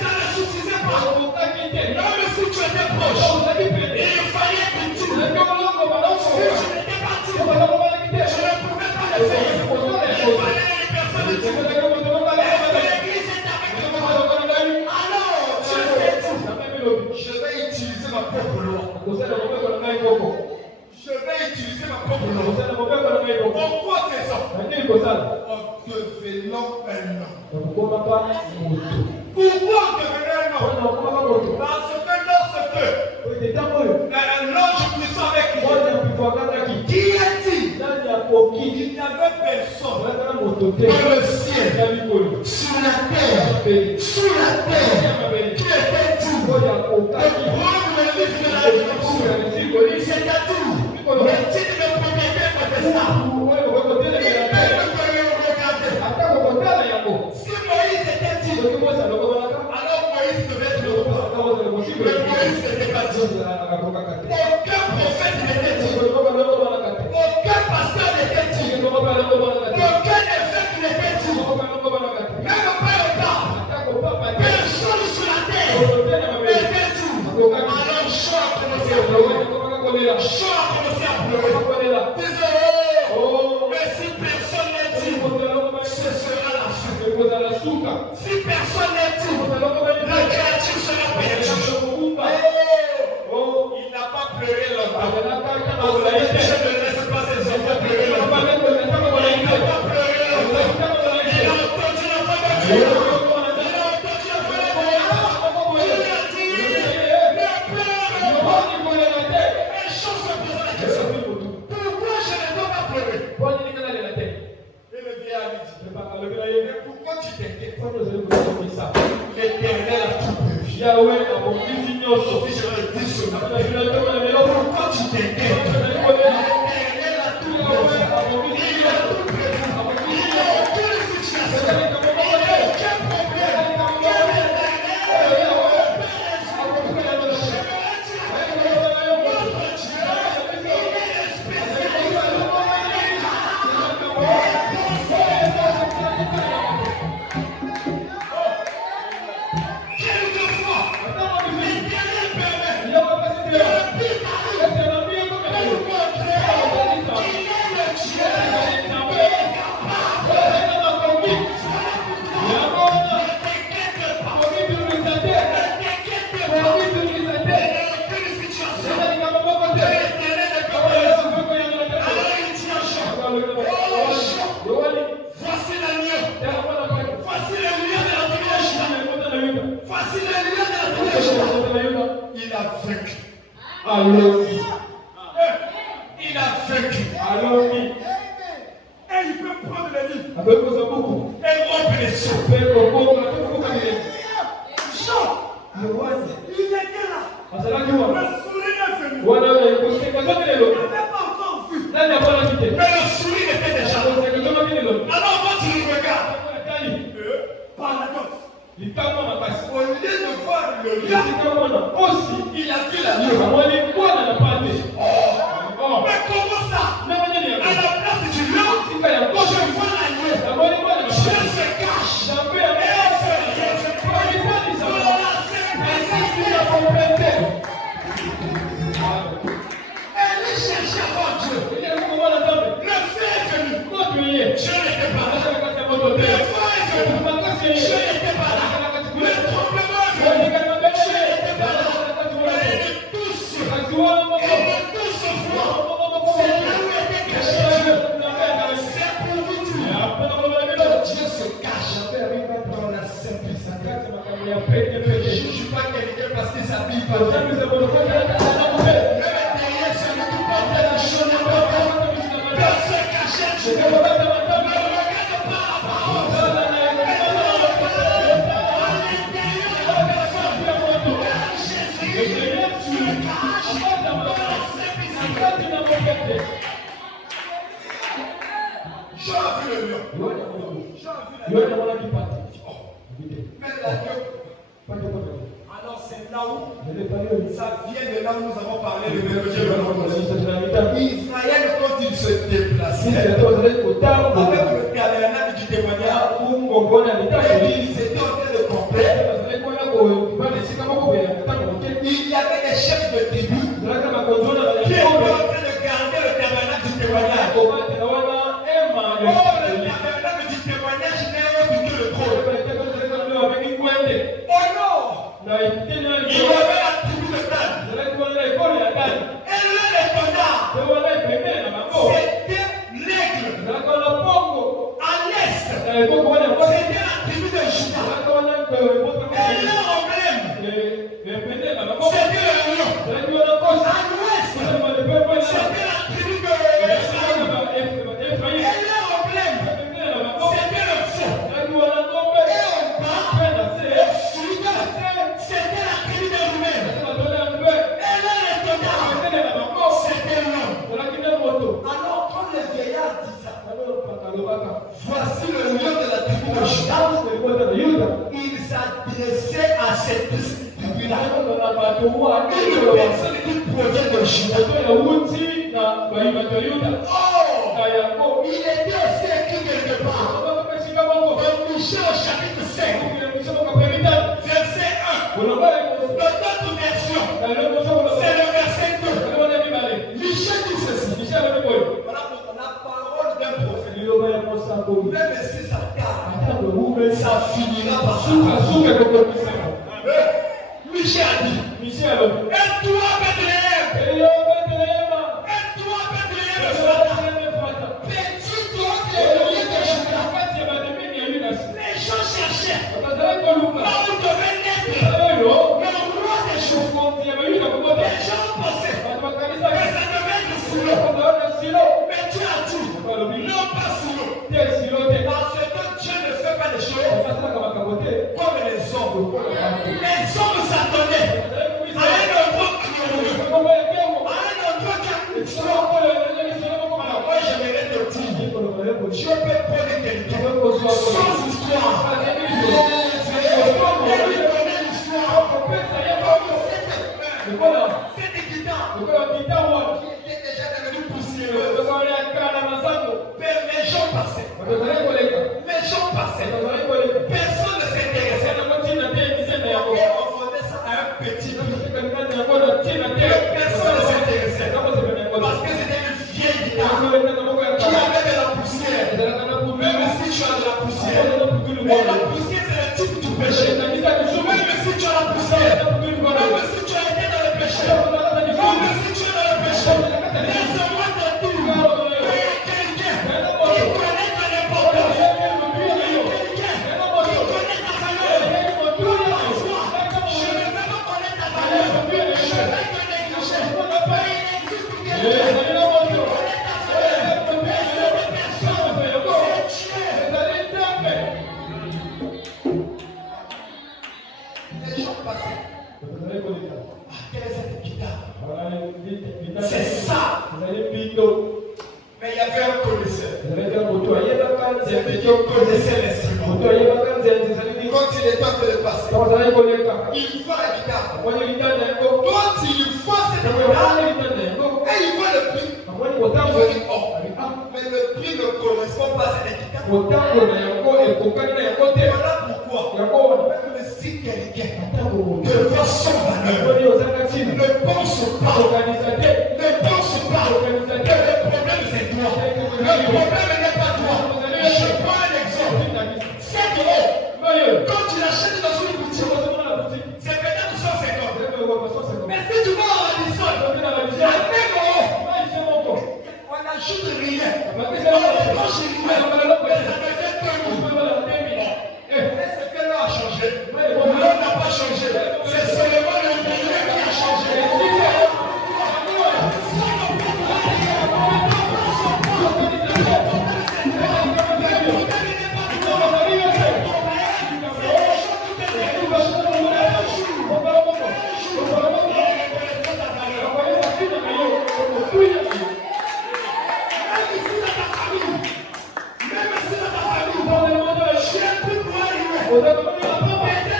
Ça ne suffisait Pourquoi devenir un homme? Parce que lorsque l'ange puissant avec lui, qui est-il? Il n'y avait personne dans le ciel, sur la terre, qui était tout. Pour prendre le livre de la vie, c'est à tout. Le titre de propriété protestant. Si Moïse était dit, alors Moïse devait être le roi. Mais Moïse n'était pas dit. Aucun prophète n'était dit. Aucun pasteur n'était dit. Aucun évêque n'était dit. Même pas autant. Personne sur la terre n'était dit. Alors Jean a commencé à pleurer. Jean a commencé à pleurer. Disons, mais si personne n'est dit, ce sera la fin. Si personne n'est dit, la créature sera perdue. Il n'a pas pleuré longtemps. Je ne laisse pas ses enfants pleurer longtemps. Il n'a pas pleuré longtemps. Il a entendu la voix de Dieu. Il a entendu la voix de Dieu. Il a dit, ne pleure pas. Et chose se pose la question. Pourquoi je ne dois pas pleurer? Et le vieillard lui dit, mais pourquoi tu t'inquiètes? L'Éternel a tout prévu. Si je le dis sur ma vie, pourquoi tu t'inquiètes? L'Éternel a tout prévu. Il a tout prévu. Il n'y a aucune situation. Il n'y a aucun problème. Allons-y. Il a vaincu. Allons-y. Et il peut prendre le livre. Avec vos beaucoup. Et rompre les cieux. Jean, Le roi, il était là. à cela qui Le voit. sourire est venu. Voilà, il faut que Il n'avait pas encore vu. là, il n'y a pas la quitté. Mais le sourire était déjà là. Alors quand tu le regardes, paradoxe. Il t'a mon passe. Au lieu de voir le Il lion, dit que mon aussi. il a vu la Il lion. va aller quoi dans la partie? Mais comment ça? À la place du lion, je vois la lion. Je se cache. Et elle est cherchée à voir Dieu. Le feu est venu. Je n'étais pas là. Le feu est venu. Je n'étais pas là. Le tremblement est venu. Je n'étais pas là. Et il touche. Et il touche au froid. C'est là où était caché Dieu. C'est pour vous dire que Dieu se cache. Je ne suis pas quelqu'un parce que ça pique pas. Même derrière celui qui porte la chose de se cacher Dieu. Ne regarde pas la parole. Jean a vu le lion. Mais la lion. Alors c'est là où ça vient de là où nous avons parlé de Israël quand il se déplaçait avec le tabernacle du témoignage, ils étaient en train de compter. Il y avait des chefs de tribu qui étaient en train de garder le tabernacle du témoignage. Oh, le tabernacle du témoignage n'est autre que le trône. Oh non! Il y avait la tribu de Dan. Et là, les tonards, c'était l'aigle. À l'est, c'était la tribu de Juda. Voici le lion de la tribu de Juda. Il s'adressait à cette tribu-là. Une personne qui provient de Juda. Oh, il était aussi écrit quelque part. Dans Michée au chapitre 5, verset 1. Dans notre version, c'est le verset 2. Michée dit ceci. Voilà pour la parole d'un prophète. Même si ça tarde, ça finira par ça. Michée a dit, et toi Bethléem, petit toi qui es le lieu de Juda, les gens cherchaient là où devait naître le roi des choses. Les gens pensaient que ça devait être Silo. Mais tu as dit, non pas Silo. Parce que Dieu ne fait pas des choses comme les hommes. Les hommes s'attendaient à un endroit glorieux, à un endroit qui a une histoire. Alors moi j'aimerais te dire, Dieu peut prendre quelqu'un sans histoire. Cette guitare qui était déjà devenue poussiéreuse. Vers les gens passaient. Personne ne s'intéressait. Et on vendait ça à un petit prix. Personne ne s'intéressait. Parce que c'était une vieille guitare qui avait de la poussière. Même si tu as de la poussière. Mais la poussière c'est le type du péché. Même si tu as la poussière. Même si tu as été dans le péché. Même si tu es dans le péché. Laisse-moi te dire. Il y a quelqu'un qui connaît ton importance. Il y a quelqu'un qui connaît ta valeur. Toi, je ne vais pas connaître ta valeur. Je vais te négliger. Mais il existe quelqu'un qui connaît ta valeur. Les gens passaient. Quelle est cette guitare? C'est ça. Mais il y avait un connaisseur. C'était qui connaissait l'instrument. Quand il est temps de le passer, il voit la guitare. Quand il voit cette guitare, et il voit le prix. Il dit, oh, mais le prix ne correspond pas à cette guitare. Voilà pourquoi, même si quelqu'un devant son valeur ne pense pas que le problème c'est toi. Le problème n'est pas toi. Je prends un exemple. Cette eau, quand tu l'achètes dans une boutique, c'est peut-être 150. Mais si tu vas à la licence, la même eau, on n'ajoute rien. On ne mange rien. Mais ça devient 2000. Est-ce que l'eau a changé? L'eau n'a pas changé. C'est seulement le milieu qui a changé. Même si dans ta famille, chien peut toi, il est.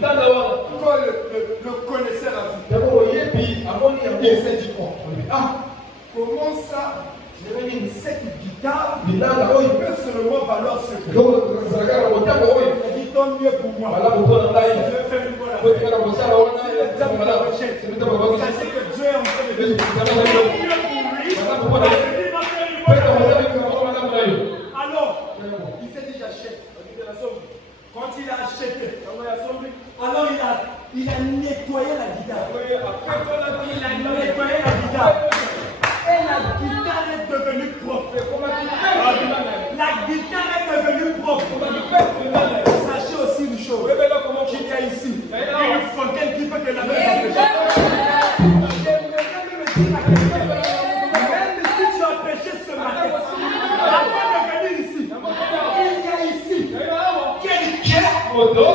Quand le connaisseur a vu, il s'est dit, comment ça, cette guitare, il peut seulement valoir ce que. Il a dit, tant mieux pour moi. Je vais faire une bonne affaire. Sachez que Dieu est en train de le dire. Tant mieux pour lui. Alors, il s'est dit, j'achète. Quand il a acheté, alors il a nettoyé la guitare. Il a nettoyé la guitare. Et la guitare est devenue propre. La guitare est devenue propre. Sachez aussi une chose. Qu'il y a ici une fontaine qui peut te laver les péchés. Même si tu as péché ce matin, avant de venir ici, il y a ici quelqu'un qui peut te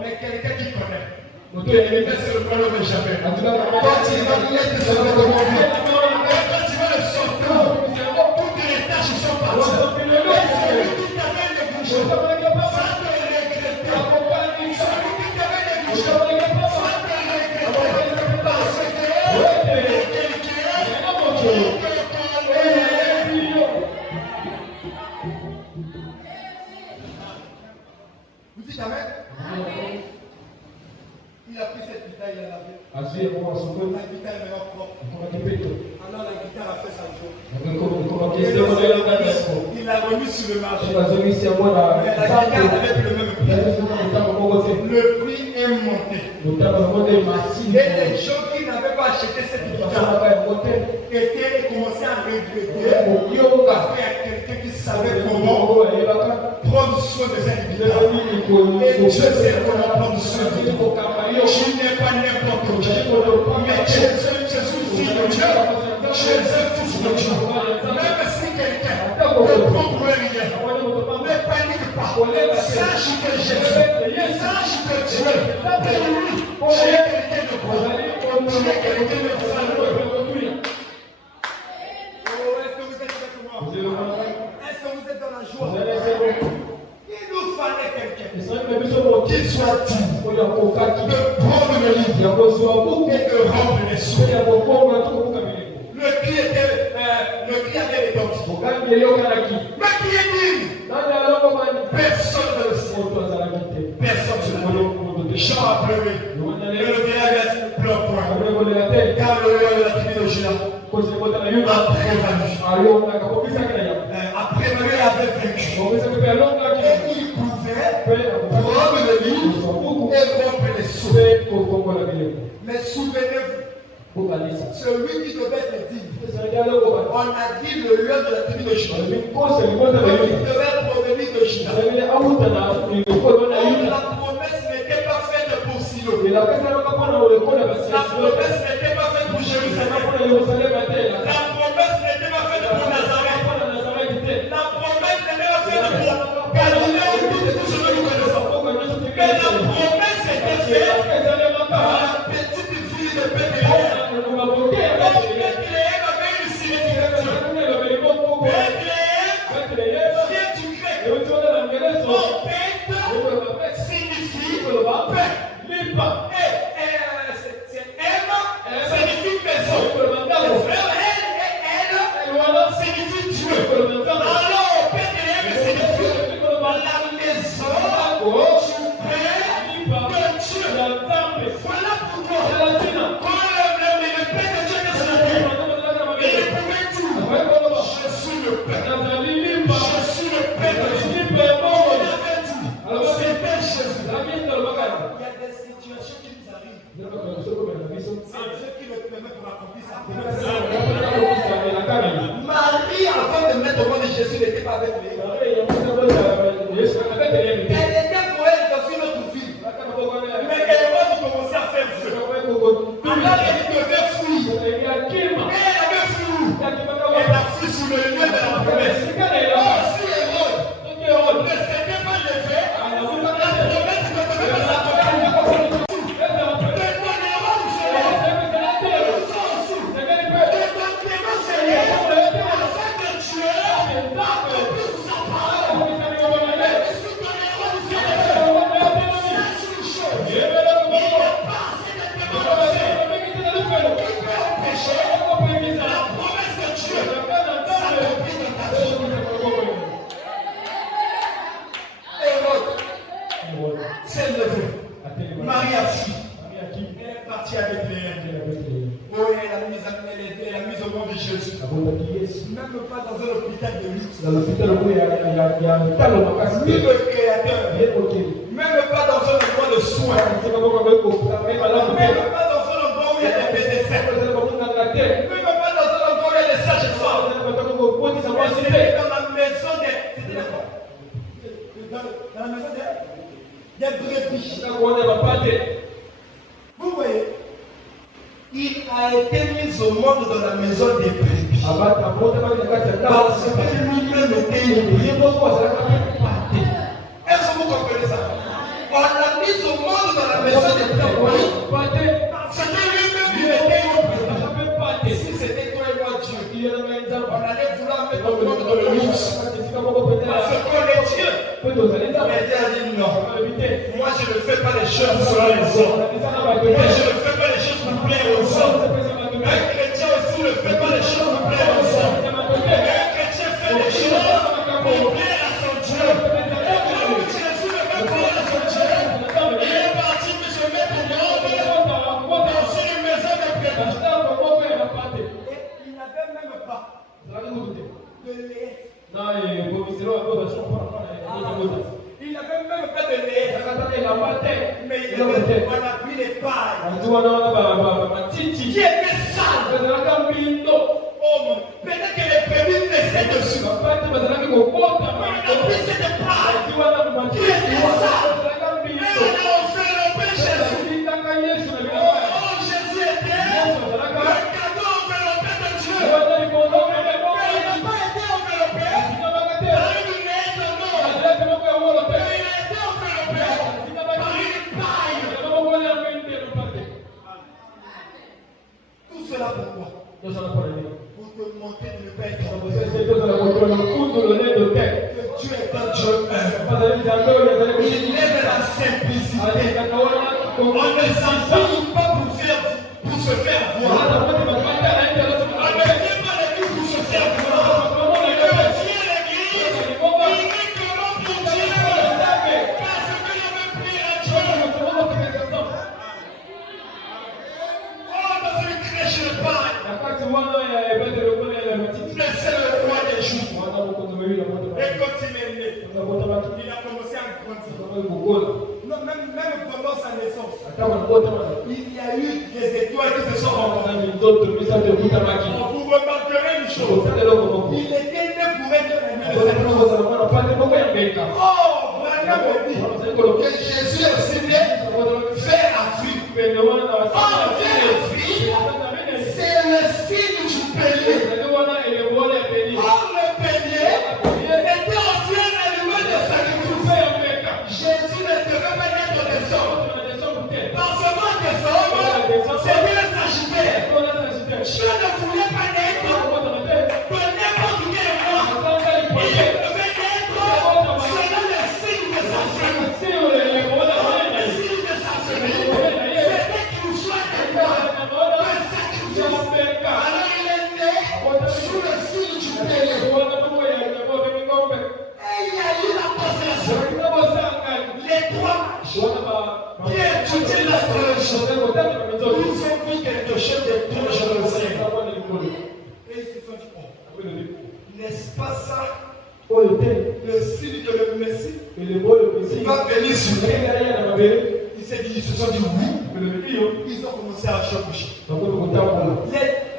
mais quelqu'un qui connaît. C'est le problème de jamais. Quand tu vas le sortir, toutes les tâches sont parties. Celui qui t'avait négligé, ça te regrette. Celui qui t'avait négligé, ça te regrette. Parce que vous dites amen? Il a pris cette guitare, il a lavé. La guitare est maintenant propre. Alors la guitare a fait sa joie. Il l'a remis sur le marché. Mais la guitare n'avait plus le même prix. Le prix est monté. Et les gens qui n'avaient pas acheté cette guitare étaient commencés à regretter. Parce qu'il y a quelqu'un qui savait comment prendre soin de cette guitare. Et Dieu sait comment prendre soin de cette guitare. Tu n'es pas n'importe qui, mais tu es Jésus, fils de Dieu, Jésus, fils de Dieu. Même si quelqu'un ne comprend rien, ne panique pas. Sache que Jésus, sache que Dieu, pour lui, tu es quelqu'un de bon. Tu es quelqu'un de bon. Est-ce que vous êtes avec moi? Est-ce que vous êtes dans la joie? Il nous fallait quelqu'un qui soit digne de prendre le livre et de rendre les sous. Le qui avait les dents. Mais qui est digne? Personne ne le sait. Personne ne le sait. Jean a pleuré. Et le vieillard a dit ne pleure point. Car le lion de la tribu de Juda a prévalu. Après Marie avait vaincu. Et il pouvait prendre le livre et rompre les sous. Mais souvenez-vous, celui qui devait être digne, on a dit le lion de la tribu de Juda. Il devait provenir de Juda. La promesse n'était pas faite pour Silo. La promesse n'était pas faite pour Jérusalem. La promesse n'était pas faite pour Nazareth. La promesse n'était pas faite pour Galilée ou tout ce que nous connaissons. Mais la promesse était faite par la petite fille de Bethléem. Donc Bethléem avait une signification. Bethléem vient du grec. Donc Beth signifie paix. M signifie maison. Elle signifie Dieu. Alors Bethléem signifie la maison du Père de Dieu. Voilà pourquoi quand le Père de Dieu est sur la terre, il pouvait dire je suis le Père. Je suis le Père de Dieu. Il avait dit c'était Jésus. Il y a des situations qui nous arrivent. C'est Dieu qui le permet pour accomplir sa promesse. Marie, avant de mettre au monde de Jésus, n'était pas avec lui. Elle était pour elle dans une autre ville. Mais elle mari a fui. Elle est partie avec les Oh, elle a mis au monde de Jésus. Même pas dans un hôpital de luxe. Ni le créateur. Même pas dans un endroit de soins. Même pas dans un endroit où il y a des médecins. Même pas dans un endroit où il y a des sages-femmes. C'était dans la maison des brebis. Vous voyez, il a été mis au monde dans la maison des brebis. Parce que lui-même était une brebis. Est-ce que vous comprenez ça? On l'a mis au monde dans la maison des brebis. Parce que lui-même il était une brebis. Si c'était toi et moi Dieu, on allait vouloir mettre au monde dans le luxe. Parce qu'on est Dieu. Mais Dieu a dit non. Moi je ne fais pas les choses pour les hommes. Moi je ne fais pas les choses pour plaire aux hommes. Un chrétien aussi ne fait pas les choses pour plaire aux hommes. Un chrétien fait les choses pour plaire à son Dieu. Jésus ne veut pas à son Dieu. Il est parti pour se mettre au monde dans une maison de brebis. Et il n'avait même pas de lait. Il n'avait même pas de lait. Mais on a pris les pailles. Qui était sale. Oh, peut-être que les brebis laissaient dessus. On a pris cette paille. Qui était sale. Et on a enveloppé Jésus. Oh, Jésus était le cadeau enveloppé de Dieu. Mais il n'a pas été enveloppé. Tout cela pourquoi? Pour te montrer de ne pas être enveloppé. Que Dieu est un Dieu humble. Il aime la simplicité. On ne s'habille pas pour se faire voir. On ne vient pas à l'église pour se faire voir. On vient à l'église, il est comment pour Dieu. Parce que je veux prier à Dieu. Oh, dans une crèche de paille. Mais c'est le roi des jours. Et quand il est né, il a commencé à grandir. Non, même pendant sa naissance, il y a eu des étoiles qui se sont rencontrées. Vous remarquerez une chose. Il était né pour être aimé de cette chose. Oh, Branham dit que Jésus est aussi né vers Afrique. Oh, vers Afrique, c'est le signe du bélier. Oh, le bélier était aussi un animal de sacrifice. Jésus ne devait pas être des hommes. Parce que moi, des hommes, c'est bien sagittaire. Dieu ne voulait pas naître de n'importe quel roi. Il devait naître selon le signe de sa famille. Le signe de sa famille, c'était qu'il soit des rois, un sacrifice. Alors il est né sous le signe du bélier. Et il y a eu la constellation. L'étoile qui étudie l'astrologie. Ils ont vu quelque chose d'étrange dans le ciel. Et ils se sont dit, oh, n'est-ce pas ça? Le signe de le Messie qui va venir sur lui. Il s'est dit, ils se sont dit oui. Ils ont commencé à chevaucher.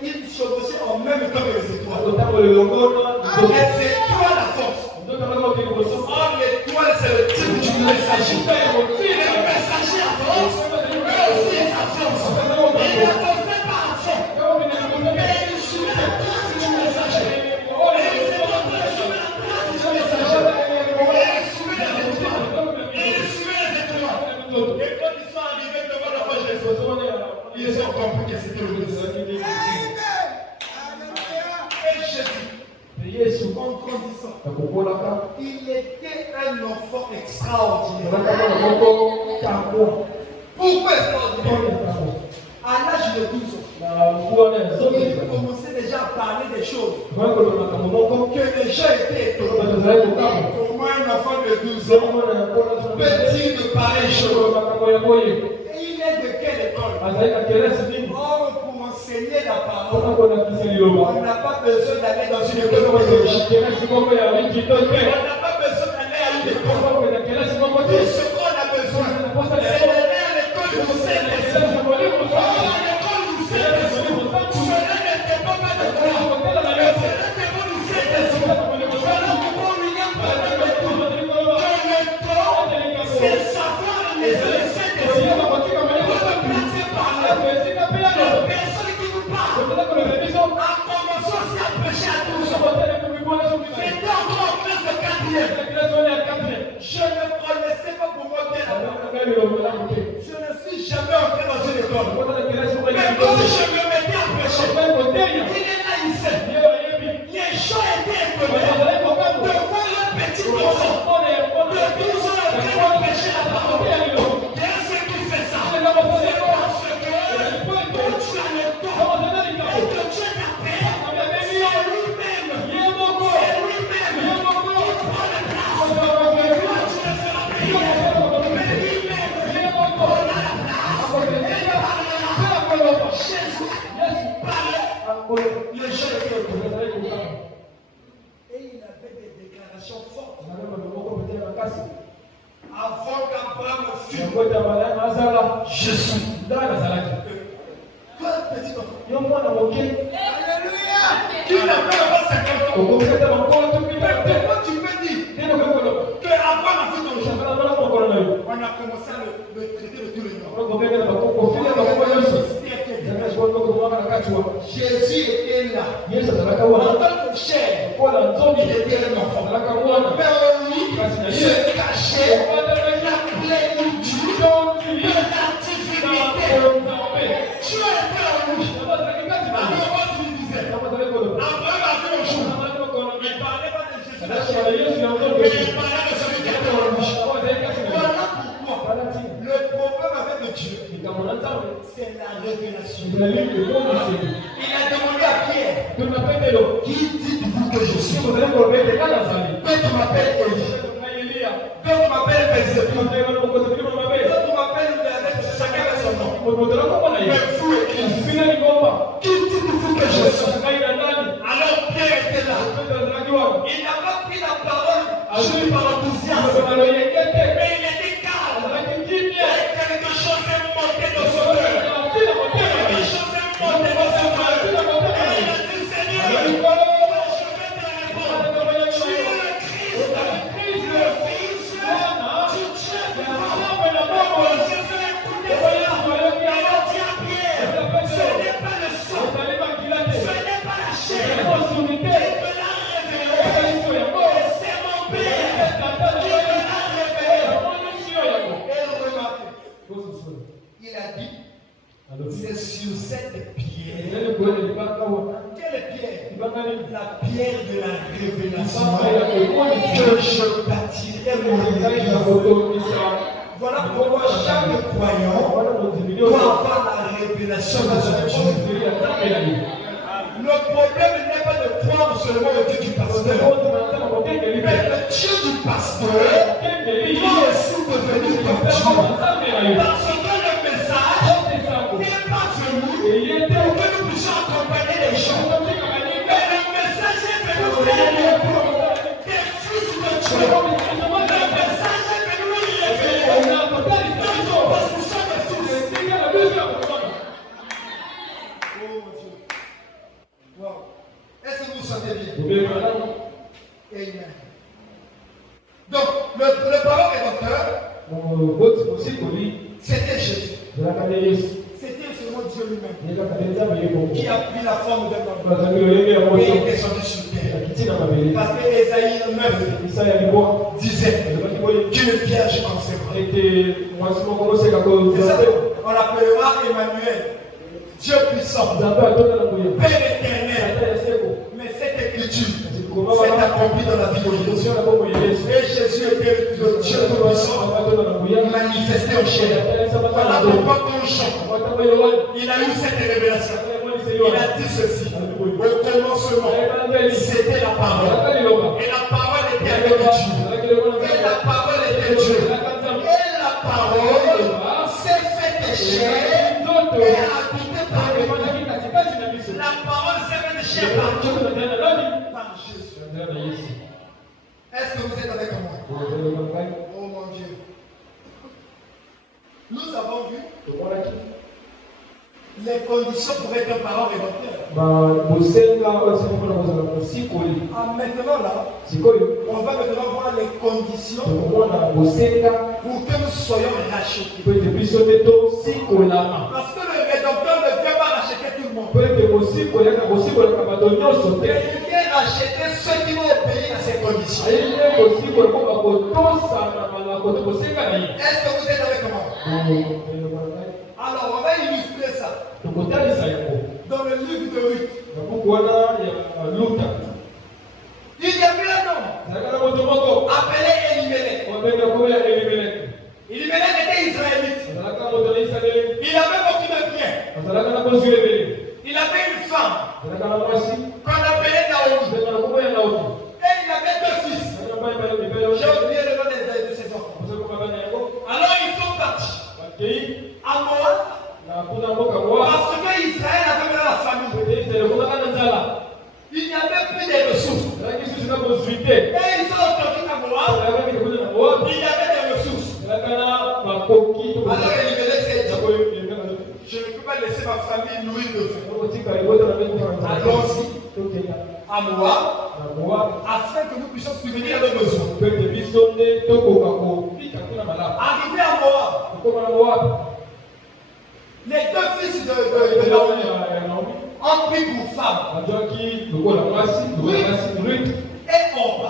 Ils chevauchaient en même temps que les étoiles. Les étoiles à force. Or, l'étoile, c'est le type du messager. Le messager à force, mais aussi à force. Il n'avançait pas à fond. Mais il suivait la trace du messager. Et il s'est montré sur la trace du messager. Et il suivait les étoiles. Et quand ils sont arrivés devant la face de Jésus, ils ont compris que c'était le Messie. Et Jésus, en grandissant, il était un enfant extraordinaire. Pourquoi extraordinaire? À l'âge de 12 ans, il commençait déjà à parler des choses que les gens étaient étonnés. Comment un enfant de 12 ans peut dire de pareilles choses? Et il Or, pour enseigner la parole, on n'a pas besoin d'aller dans une école théologique. On n'a pas besoin d'aller à une école. Tout ce qu'on a besoin, c'est d'aller à l'école où c'est les hommes. À l'école où c'est les hommes. Cela ne dépend pas de toi. Cela dépend où c'est les hommes. Voilà pourquoi on n'y a pas de méthode. Que le temps, c'est savoir les essais des hommes. Pour te placer par là. La personne qui nous parle a commencé aussi à prêcher à 12 ans. C'était encore en classe de 4e. Je ne connaissais pas pour moi bien avant. Je ne suis jamais entré dans une école. Mais quand je me mettais à prêcher, il est là ici. Les gens étaient étonnés de voir un petit enfant de 12 ans en train de prêcher la parole. Qu'est-ce qui fait ça? C'est parce que quand tu as le temps et que Dieu t'appelle, c'est lui-même. C'est lui-même qui prend la place. Toi, tu ne seras pas hier. Mais lui-même, on a la place. Et par là, Jésus parlait. Les gens étaient étonnés. Et il avait des déclarations fortes. Avant qu'Abraham fût, je suis. Toi, petit enfant. Alléluia. Qui n'a pas 50 ans? Comment tu peux dire qu'Abraham a fait ton jour? On a commencé à le traiter de tous les noms. Jésus était là. En tant que chair, il était un enfant. Mais en lui se cachait la plénitude de la divinité. Tu étais en lui. Alors, tu lui disais, Abraham a fait un jour. Il ne parlait pas de Jésus la chair, mais il parlait de celui qui était en lui. Voilà pourquoi le problème avec Dieu, c'est la révélation. Il a demandé à Pierre, qui dites-vous que je suis? D'autres m'appellent Élie. D'autres m'appellent Belzébuth. D'autres m'appellent chacun a son nom. Mais vous et Christ, qui dites-vous que je suis? Alors Pierre était là. Il n'a pas pris la parole juste par enthousiasme, mais il était calme. Et quelque chose est monté dans son cœur. Quelque chose est monté dans son cœur. Et il a dit, Seigneur, je vais te répondre. Tu es le Christ, le Fils du Dieu vivant. Jésus a écouté cela. Il a dit à Pierre, ce n'est pas le sang, ce n'est pas la chair qui me l'a révélé. C'est mon Père qui me l'a révélé. Et remarquez, il a dit, c'est sur cette pierre. Quelle pierre? La pierre de la révélation. Que je bâtirai mon église. Voilà pourquoi chaque croyant doit avoir la révélation de son Dieu. Le problème n'est pas de croire seulement au Dieu du pasteur, mais le Dieu du pasteur doit aussi devenir ton Dieu. Parce que le message n'est pas venu pour que nous puissions accompagner les gens, mais le message est venu faire des fils de Dieu. Le message est venu révéler parce que nous sommes des fils. Oh mon Dieu. Wow. Est-ce que vous vous sentez bien? Amen. Donc, le parole des docteurs, c'était Jésus. C'était seulement Dieu lui-même qui a pris la forme d'un homme et est descendu sur terre. Parce que Ésaïe 9 disait qu'une vierge concevra. On l'appellera Emmanuel, Dieu puissant, Père éternel. Mais cette écriture s'est accomplie dans la vie de Jésus. Et Jésus était le Dieu tout-puissant manifesté en chair. Voilà pourquoi quand on chante, il a eu cette révélation. Il a dit ceci. Au commencement, c'était la parole. Et la parole était avec Dieu. Et la parole était Dieu. Et la parole s'est faite chair est habité par le monde. La parole s'est faite chair partout. Par Jésus. Est-ce que vous êtes avec moi? Oh mon Dieu. Nous avons vu les conditions pour être un parent rédempteur. Maintenant là, on va maintenant voir les conditions pour que nous soyons rachetés. Parce que le rédempteur ne vient pas racheter tout le monde. Il vient racheter ceux qui vont obéir à ces conditions. Est-ce que vous êtes avec moi? Alors on va illustrer ça dans le livre de Ruth. Il y avait un homme appelé Elimelech. Elimelech était israélite. Il avait beaucoup de biens. Il avait une femme qu'on appelait Naomi. Et il avait deux fils. J'ai oublié le nom de ses enfants. Alors ils sont partis à Moab. Parce que Israël avait la famille. Il n'y avait plus de ressources. Et ils sont retournés à Moab. Il y avait des ressources. Alors Elimelech s'est dit, je ne peux pas laisser ma famille nourrir de faim. Allons-y à Moab afin que nous puissions subvenir à nos besoins. Arrivé à Moab, les deux fils de Naomi ont pris pour femme Ruth et Orpa.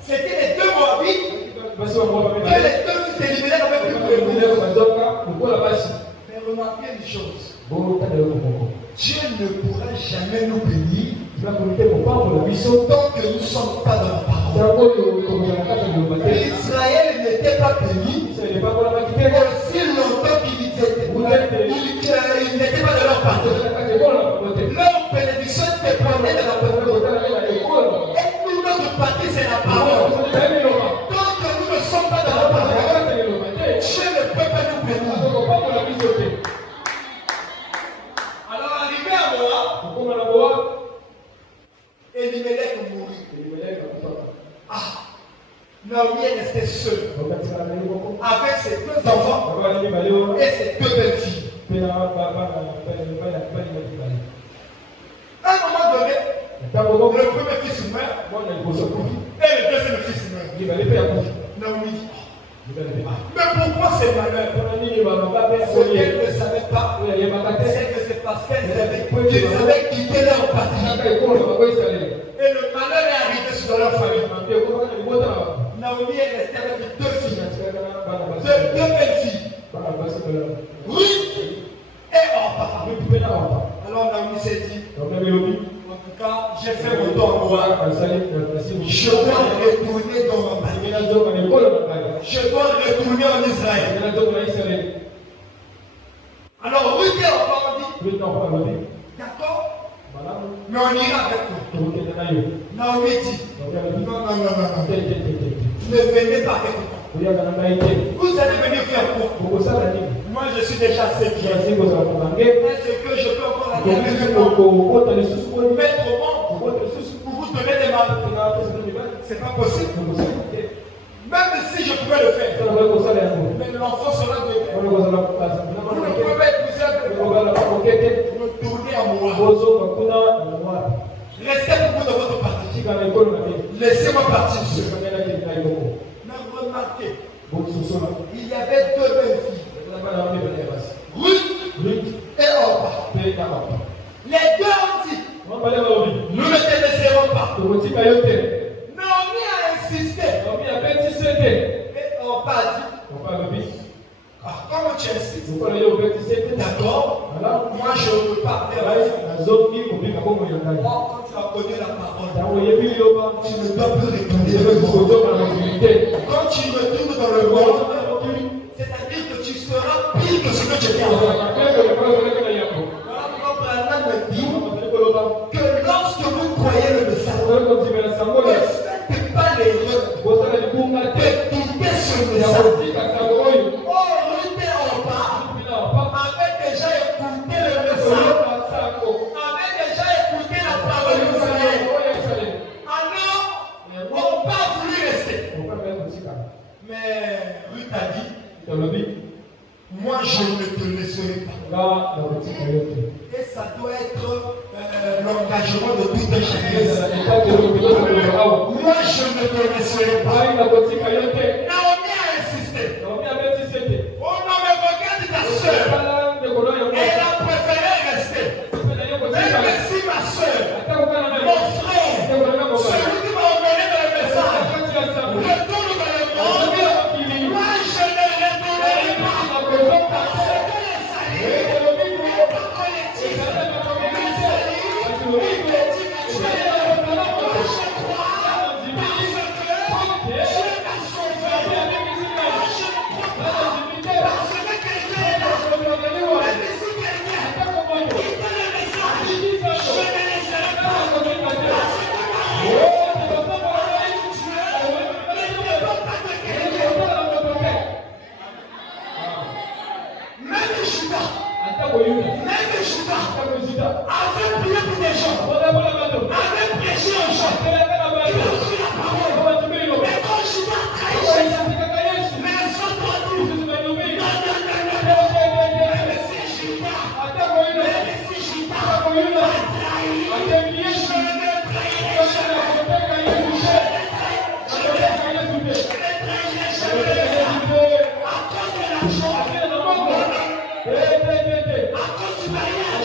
C'était les deux Moabites que les deux fils d'Elimelech avaient pris pour eux. Mais remarquez une chose. Dieu ne pourra jamais nous bénir tant que nous ne sommes pas dans la parole. Israël n'était pas béni aussi longtemps qu'il n'était pas de leur parole. Leur bénédiction dépendait de la parole. Et nous, notre partie, c'est la parole. Tant que nous ne sommes pas dans la parole, Dieu ne peut pas nous bénir. Alors, arrivé à Moab, Elimelech mourut. Naomi est restée seule avec ses deux enfants et ses deux belles filles. À un moment donné, le premier fils meurt et le deuxième fils meurt. Naomi dit, mais pourquoi c'est malheur? Ce qu'elle ne savait pas, c'est que c'est parce qu'ils avaient quitté leur patrie. Et le malheur est arrivé sur leur famille. Naomi est restée avec deux filles, deux belles filles, Ruth et Orpa. Alors Naomi s'est dit, en tout cas, j'ai fait mon temps à Moab. Je dois retourner dans ma famille. Je dois retourner en Israël. Alors Ruth et Orpa ont dit, d'accord, mais on ira avec vous. Naomi dit, non. Ne venez pas avec moi. Vous allez venir faire quoi? Moi je suis déjà assez bien. Est-ce que je peux encore aller avec vous? Mettre au monde pour vous donner des mal. C'est pas possible. Même si je pouvais le faire, mais l'enfant sera de vous ne pouvez pas épouser avec moi. Retournez à Moab. Restez pour vous dans votre partie. Laissez-moi partir seul. Mais remarquez, il y avait deux belles filles, Ruth et Orpa. Les deux ont dit, nous ne te laisserons pas. Naomi a insisté. Et Orpa a dit, comment tu insistes? D'accord, moi je repars vers la vie. Quand tu as connu la parole, tu ne dois plus retourner dans le monde. Quand tu retournes dans le monde, c'est-à-dire que tu seras pire que ce que tu étais avant. Abraham me dit que lorsque vous croyez le message, ne faites pas l'erreur de quitter ce message. Oh, Ruth et Orpa avaient déjà Et ça doit être l'engagement de tout un chacun. Moi, je ne te laisserai pas. Naomi a insisté. Oh non, mais regarde ta soeur. Elle a préféré rester. Même si ma soeur, mon frère, celui qui m'a emmené dans le message, retourne dans le monde, moi je ne retournerai pas. Parce que le salut n'est pas collectif. Le salut est individuel. Moi je crois parce que Dieu m'a sauvé. Moi je crois parce que quelqu'un est là. Même si quelqu'un quitte le message, je ne laisserai pas. Parce que Dieu ne dépend pas de quelqu'un. Même Judas avait prié pour des gens, avait prêché aux gens, il a reçu la parole. Mais quand Judas trahit Jésus, mais les autres ont dit, non, même si Judas a trahi, je ne trahirai jamais. À cause de l'argent, à cause du mariage, qui me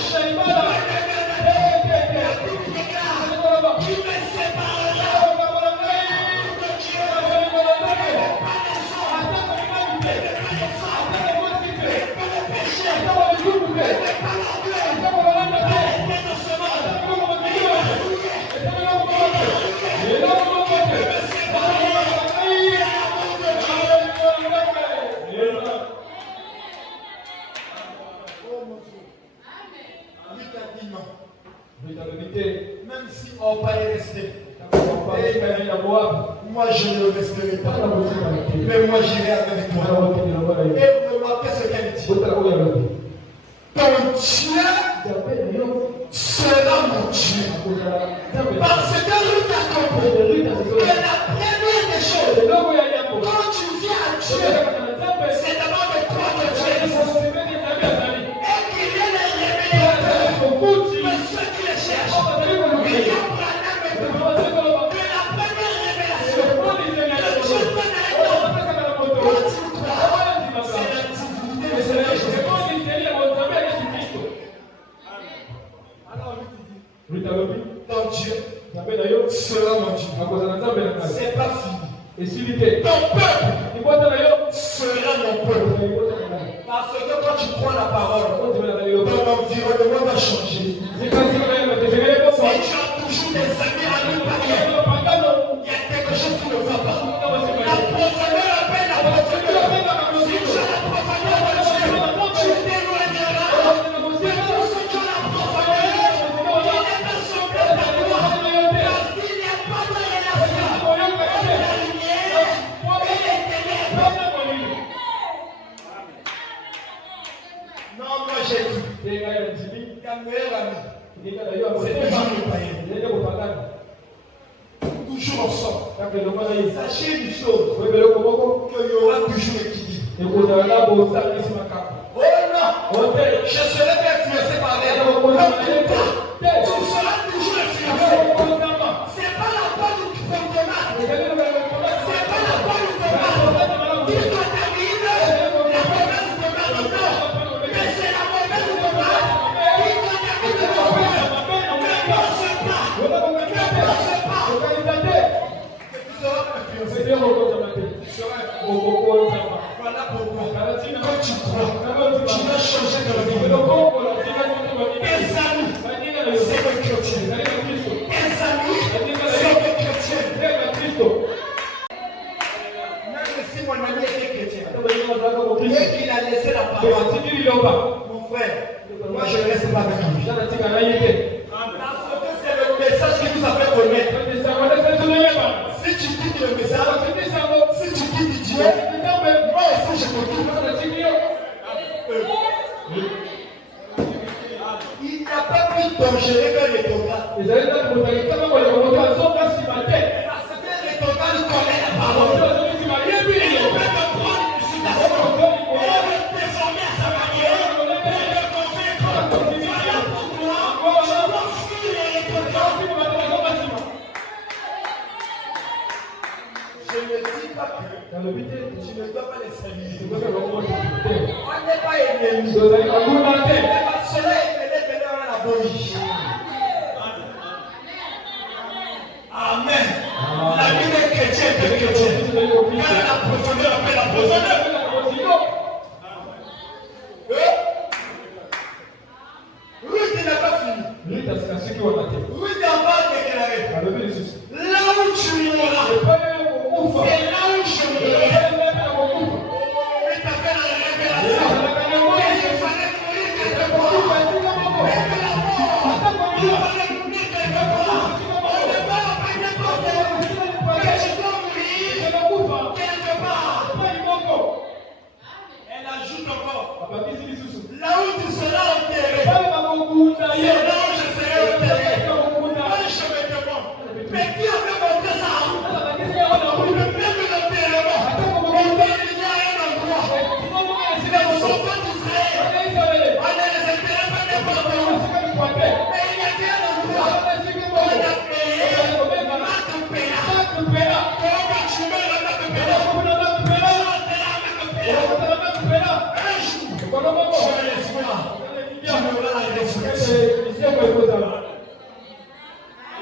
séparera de Dieu. Pas les hommes, pas le péché, pas l'orgueil, pas de ce monde. Même si on va y rester, moi je ne resterai pas. Mais moi j'irai avec toi. Et vous me marquez ce qu'elle dit. Ton Dieu sera mon Dieu. Parce que Ruth a compris que la première des choses, quand tu viens à Dieu, c'est d'abord de toi que Dieu existe. Et qu'il y ait les révélateurs de ceux qui les cherchent. Il y a Branham et tout. Que la première révélation que Dieu donne à l'homme, quand tu crois, c'est la divinité de Seigneur Jésus. Ton Dieu sera mon Dieu. C'est pas fini. Ton peuple sera mon peuple. Parce que quand tu prends la parole, ton environnement va changer. Si tu as toujours des amis à nous parler, il y a quelque chose qui ne va pas. La profondeur appelle la profondeur. Si tu as la profondeur de Dieu, tu t'éloigneras. Mais pour ceux qui ont la profondeur, il n'est pas semblable à toi. Parce qu'il n'y a pas de relation entre la lumière et les ténèbres. Non, moi j'ai dit, ta meilleure amie, c'est toujours le païen. Toujours ensemble. Sachez une chose, qu'il y aura toujours l'équilibre. Oh non, je serai bien influencé par les autres. Tu seras toujours influencé. C'est pas la part du tomate. C'est pas la part du tomate. Qui contamine la mauvaise tomate, non. Mais c'est la mauvaise tomate qui contamine le tomate. Ne pense pas. Tu seras influencé. Voilà pourquoi. Quand tu crois, tu vas changer de vie. Tes amis, c'est le chrétien. Tes amis, c'est le chrétien. Même si mon ami était chrétien, et qu'il a laissé la parole, mon frère, moi je ne reste pas avec lui. Parce que c'est le message qui nous a fait connaître. Si tu quittes le message, si tu quittes Dieu, moi aussi je te quitte. Il n'y a pas plus dangereux que les totales. Parce que les totales connaissent la parole. Et il peut te prendre une citation. Et le déformer à sa manière. Et le ennemi. tozali bakuna te. Cela est belé on a la bonne. Amen. La vie des chrétiens est chrétienne. Quand la profondeur appelle la profondeur. Ruth n'a pas fini. Ruth n'a pas déclaré. Là où tu mourras, c'est là où je mourrai. Oui, tu as fait la révélation. Et il fallait mourir quelque part. Mais que la mort, il fallait mourir quelque part. On ne va pas n'importe où. Mais je dois mourir quelque part. Elle ajoute encore. Là où tu seras enterré, c'est là où je serai enterré. Moi, je me demande, mais qui avait montré ça? Même l'enterrement, il y a un endroit. Les enfants d'Israël, on ne les enterrait pas n'importe où. Mais il y a un endroit qu'on a payé, Macpéla. Quand tu mets la Macpéla, on un jour, je l'espoir. Tu auras la résurrection.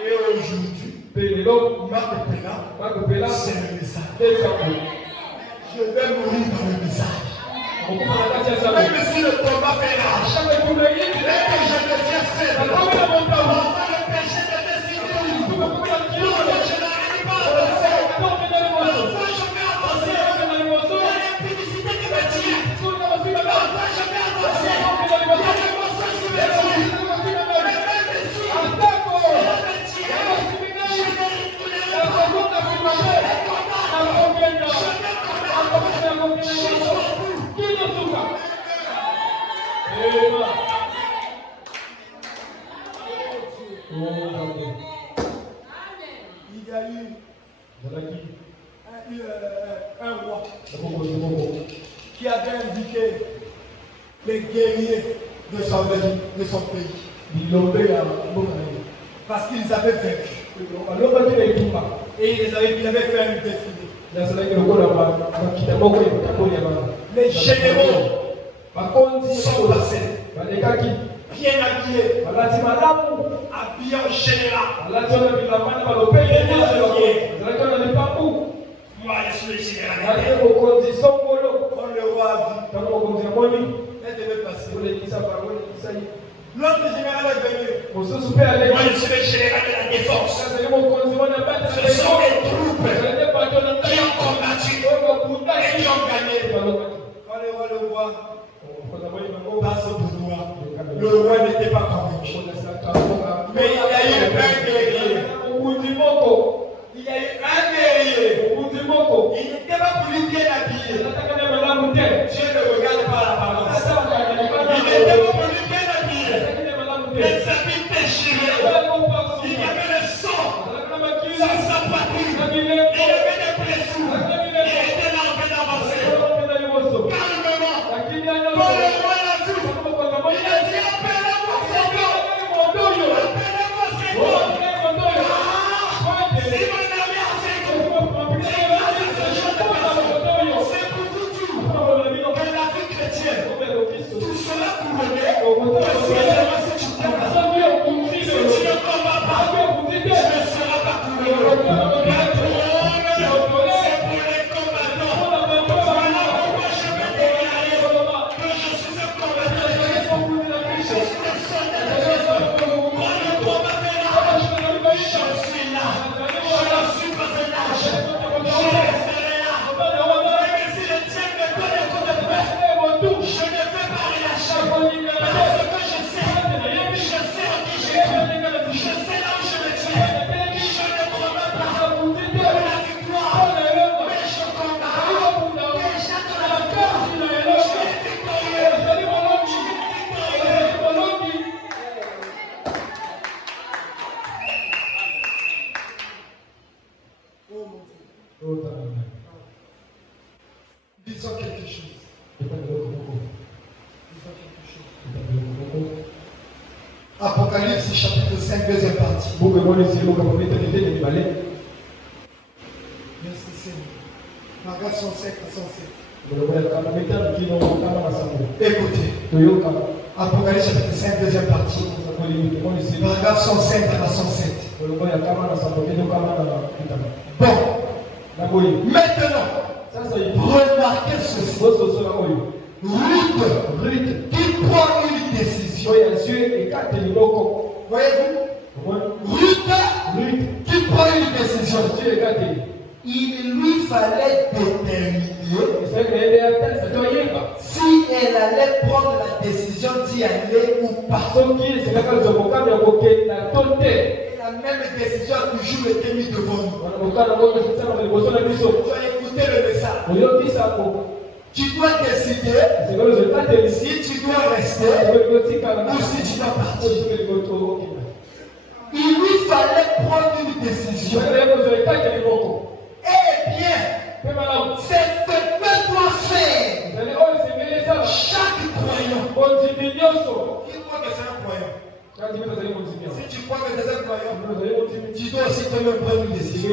Et aujourd'hui, Macpéla, c'est le message. Je vais mourir dans le message. Même si le combat fait rage, même que je deviens seul, avant le péché de décider, je n'arrive pas à avancer. Enfin, je vais avancer. Il y a l'impudicité qui me tient. Enfin, je vais avancer. Il y a le mensonge qui me tient. Mais même si cela me tient, je ne retournerai pas. Il y a eu un roi qui avait invité les guerriers de son pays. Parce qu'ils avaient vaincu. Et il avait fait une destinée. Les généraux sont passés. Bien habillés. Habillés en général. Moi, je suis le général. Quand le roi a vu, elle devait passer. L'autre général est venu. Moi, je suis le général de la défense. Ce sont les troupes qui ont combattu et qui ont gagné. Quand le roi passe au pouvoir, le roi n'était pas convaincu. Mais il y a eu un guerrier. Il y a eu un guerrier. Il n'était pas plus bien habillé. Dieu ne regarde pas l'apparence. Il n'était pas plus bien habillé. Les habits déchirés. Il y avait le sang sur sa poitrine. Il y avait des blessures. Il était là en train d'avancer. Calmement. Quand le roi l'a vu, il a dit appelez-moi cet homme. Appelez-moi cet homme. Si mon ami a fait tout, c'est grâce à ce genre de personnes. C'est pour toujours que la vie chrétienne, tout cela couronné, si tu ne combats pas, tu ne seras pas couronné. La couronne, c'est pour les combattants. Voilà pourquoi je vais déclarer que je suis un combattant. Je suis un soldat de Jésus. Quand le combat fait là, je suis là. Je ne suis pas un âge. Je resterai là. Même si le ciel me donne un coup de poing, je ne vais pas relâcher. Parce que je sais en qui je suis. Je sais là où je me tiens. Je ne combats pas pour la victoire, mais je combats déjà de la victoire. Je suis victorieux. Je suis victorieux. Disons quelque chose. Apocalypse chapitre 5, deuxième partie. Verset 5. Marc 105 à 107. Écoutez. Apocalypse chapitre 5, deuxième partie. Paragraphe 105 à 107. Bon. Maintenant, remarquez ceci. Ruth qui prend une décision. Voyez-vous? Ruth qui prend une décision. Il lui fallait déterminer si elle allait prendre la décision d'y aller ou pas. Et la même décision a toujours été mise devant nous. Tu as écouté le message. Tu dois décider si tu dois rester ou si tu dois partir. Il lui fallait prendre une décision. Eh bien, c'est ce que doit faire chaque croyant. Qui croit que c'est un croyant? Si tu crois que c'est un croyant, tu dois aussi toi-même prendre une décision.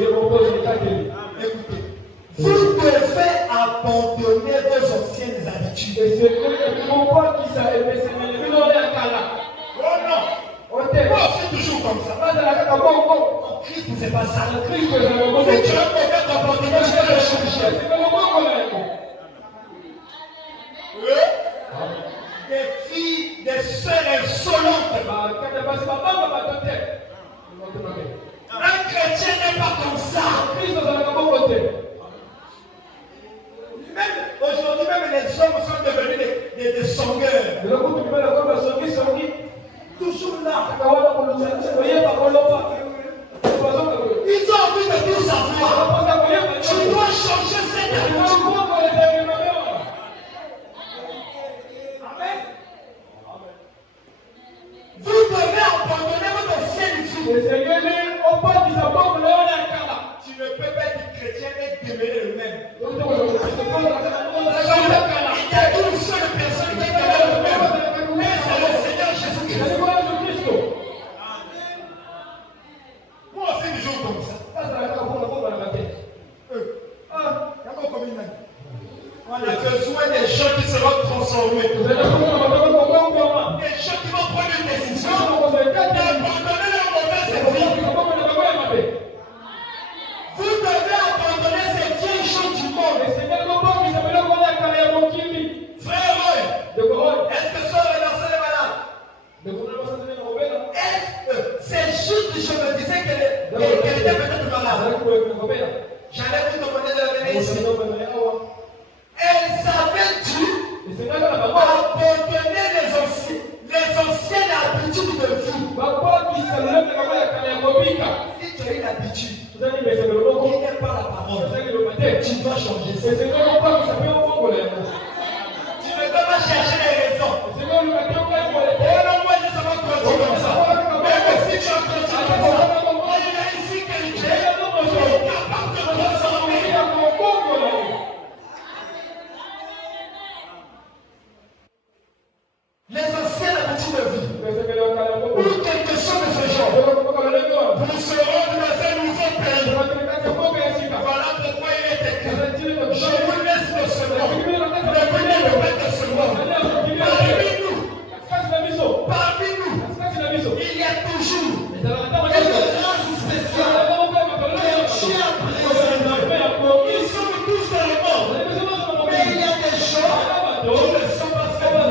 Écoutez, vous devez abandonner vos anciennes habitudes. Oh non! Moi, c'est toujours comme ça. En Christ, c'est pas ça. Si tu as abandonné, tu vas le changer. Des filles, des sœurs insolentes. Un chrétien n'est pas comme ça. Aujourd'hui, même les hommes sont devenus des sangueurs. Toujours là. Ils ont envie de tout savoir. Tu dois changer cette habitude. Amen. Vous devez abandonner votre ancienne vie. Tu ne peux pas être chrétien et demeurer le même. Il y a une seule personne qui demeure le même. Mais c'est le Seigneur Jésus-Christ. Moi aussi, des jours comme ça. On a besoin des gens qui seront transformés. Des gens qui vont prendre une décision d'abandonner leur mauvaise vie. Vous devez abandonner ces vieilles choses du monde. Frère Roy, est-ce que ça va lancer les malades? C'est juste que je me disais qu'elle était peut-être malade. J'allais vous demander de venir ici. Elles avaient dû abandonner les anciennes habitudes de vie. Si tu as une habitude qui n'est pas la parole, tu dois changer ça. Tu ne dois pas chercher les raisons. Oh non, moi je ne sais pas continuer comme ça. Mais si tu as continué comme ça, il y a ici quelqu'un qui est capable de transformer. Les anciennes habitudes de vie. Ou quelque chose de ce genre. Vous serez dans un nouveau pays. Voilà pourquoi il est écrit. Je vous laisse le second. Revenez le maître second. Parmi nous, il y a toujours une race spéciale. Ils sont tous dans le monde. Mais il y a des gens qui ne sont pas spéciaux.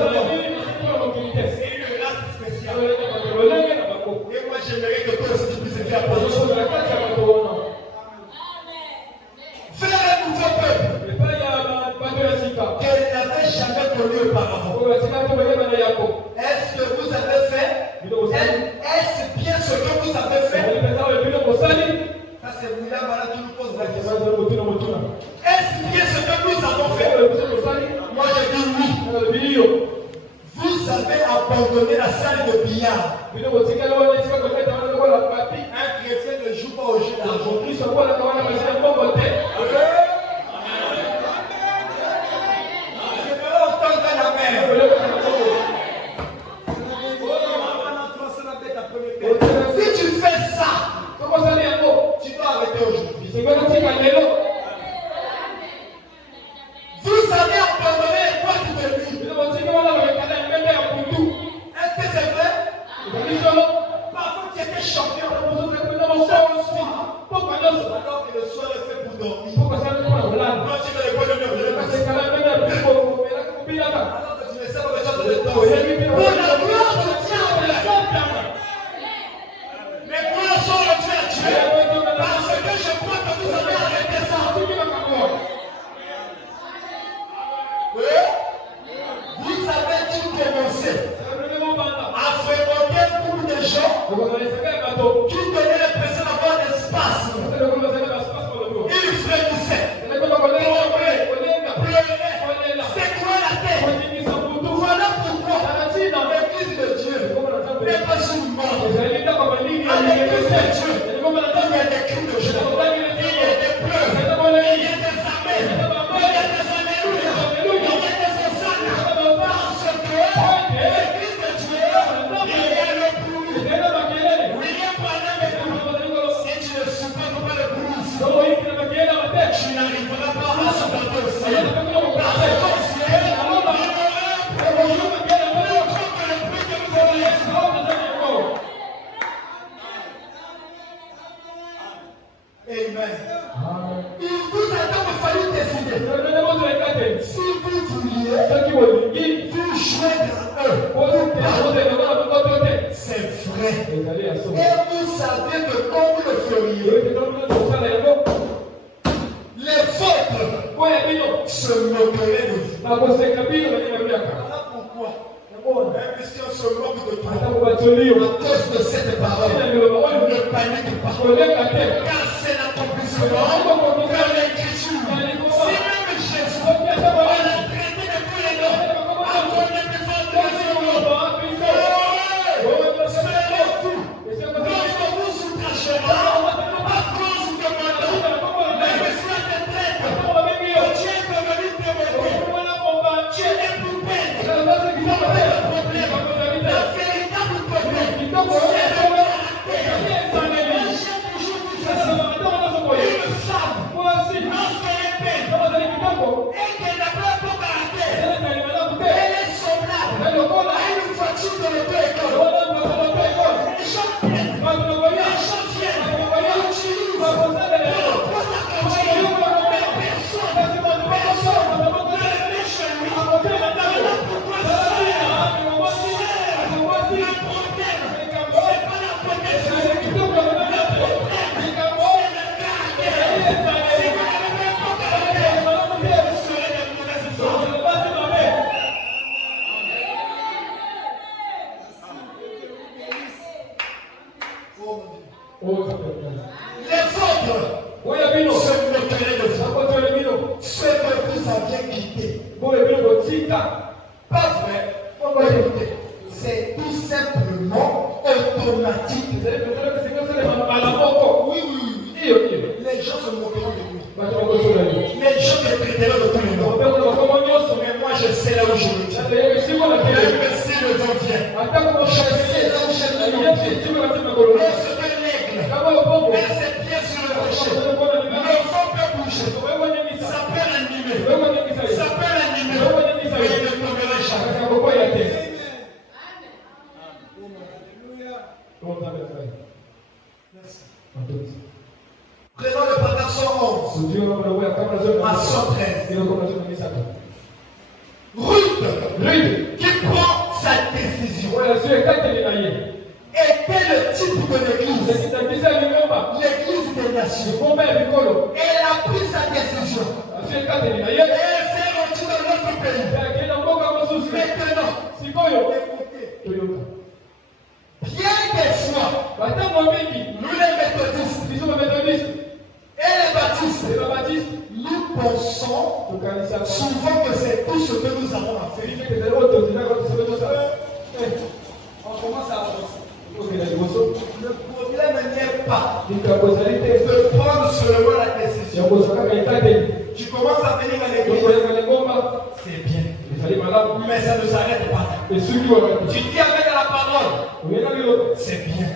C'est une race spéciale. Et moi j'aimerais que toi aussi tu puisses faire attention. Faire un nouveau peuple qu'elle n'avait jamais connu auparavant. Est-ce que vous avez fait? Est-ce bien ce que vous avez fait? Ça c'est William, voilà, tu nous poses la question. Est-ce bien ce que nous avons fait? Moi je dis oui. Vous avez abandonné la salle de billard. Un chrétien ne joue pas au jeu d'argent. J'aimerais entendre la mer. Si tu fais ça, tu dois arrêter aujourd'hui. Vous avez rien. Et vous savez que quand vous le feriez, les vôtres se moqueraient de vous. Voilà pourquoi. Même si on se moque de toi, à cause de cette parole, ne panique pas. Car c'est l'accomplissement vers l'écriture. Si même Jésus, on l'a traité de tous les noms, avant l'épisode de lorsque vous outragera, à cause de mon nom, même si on te traite, tu es devenu témoin. Tu es plus peine. La véritable problème, c'est le caractère. J'ai toujours dit ceci. Une femme, lorsqu'elle est peine, et qu'elle n'a pas de caractère, elle est semblable à une voiture de l'auto-école. Les gens viennent, les gens viennent, ils utilisent pour ta campagne, mais personne ne vient chez lui. Voilà pourquoi les autres se moqueraient de vous. Ce que vous aviez quitté. Pas vrai. Écoutez, c'est tout simplement automatique. Oui. Les gens se moqueront de lui. Les gens te traiteront de tous les noms. Mais moi je sais là où je me tiens. Même si le vent vient, je sais là où je me tiens. Lorsque l'aigle met ses pieds sur le rocher, le vent peut bouger. Ça peut l'animer. Ça peut l'animer. Mais il ne tombera jamais. Prenons le paragraphe 111 à 113. Ruth qui prend sa décision était le type de l'église. L'église des nations. Elle a pris sa décision. Et elle s'est rendue dans notre pays. Maintenant, écoutez. Bien des fois, nous les méthodistes et les baptistes, nous pensons souvent que c'est tout ce que nous avons à faire. On commence à avancer. Le problème n'est pas de prendre seulement la décision. Tu commences à venir à l'église, c'est bien. Mais ça ne s'arrête pas. Tu dis avec la parole, c'est bien.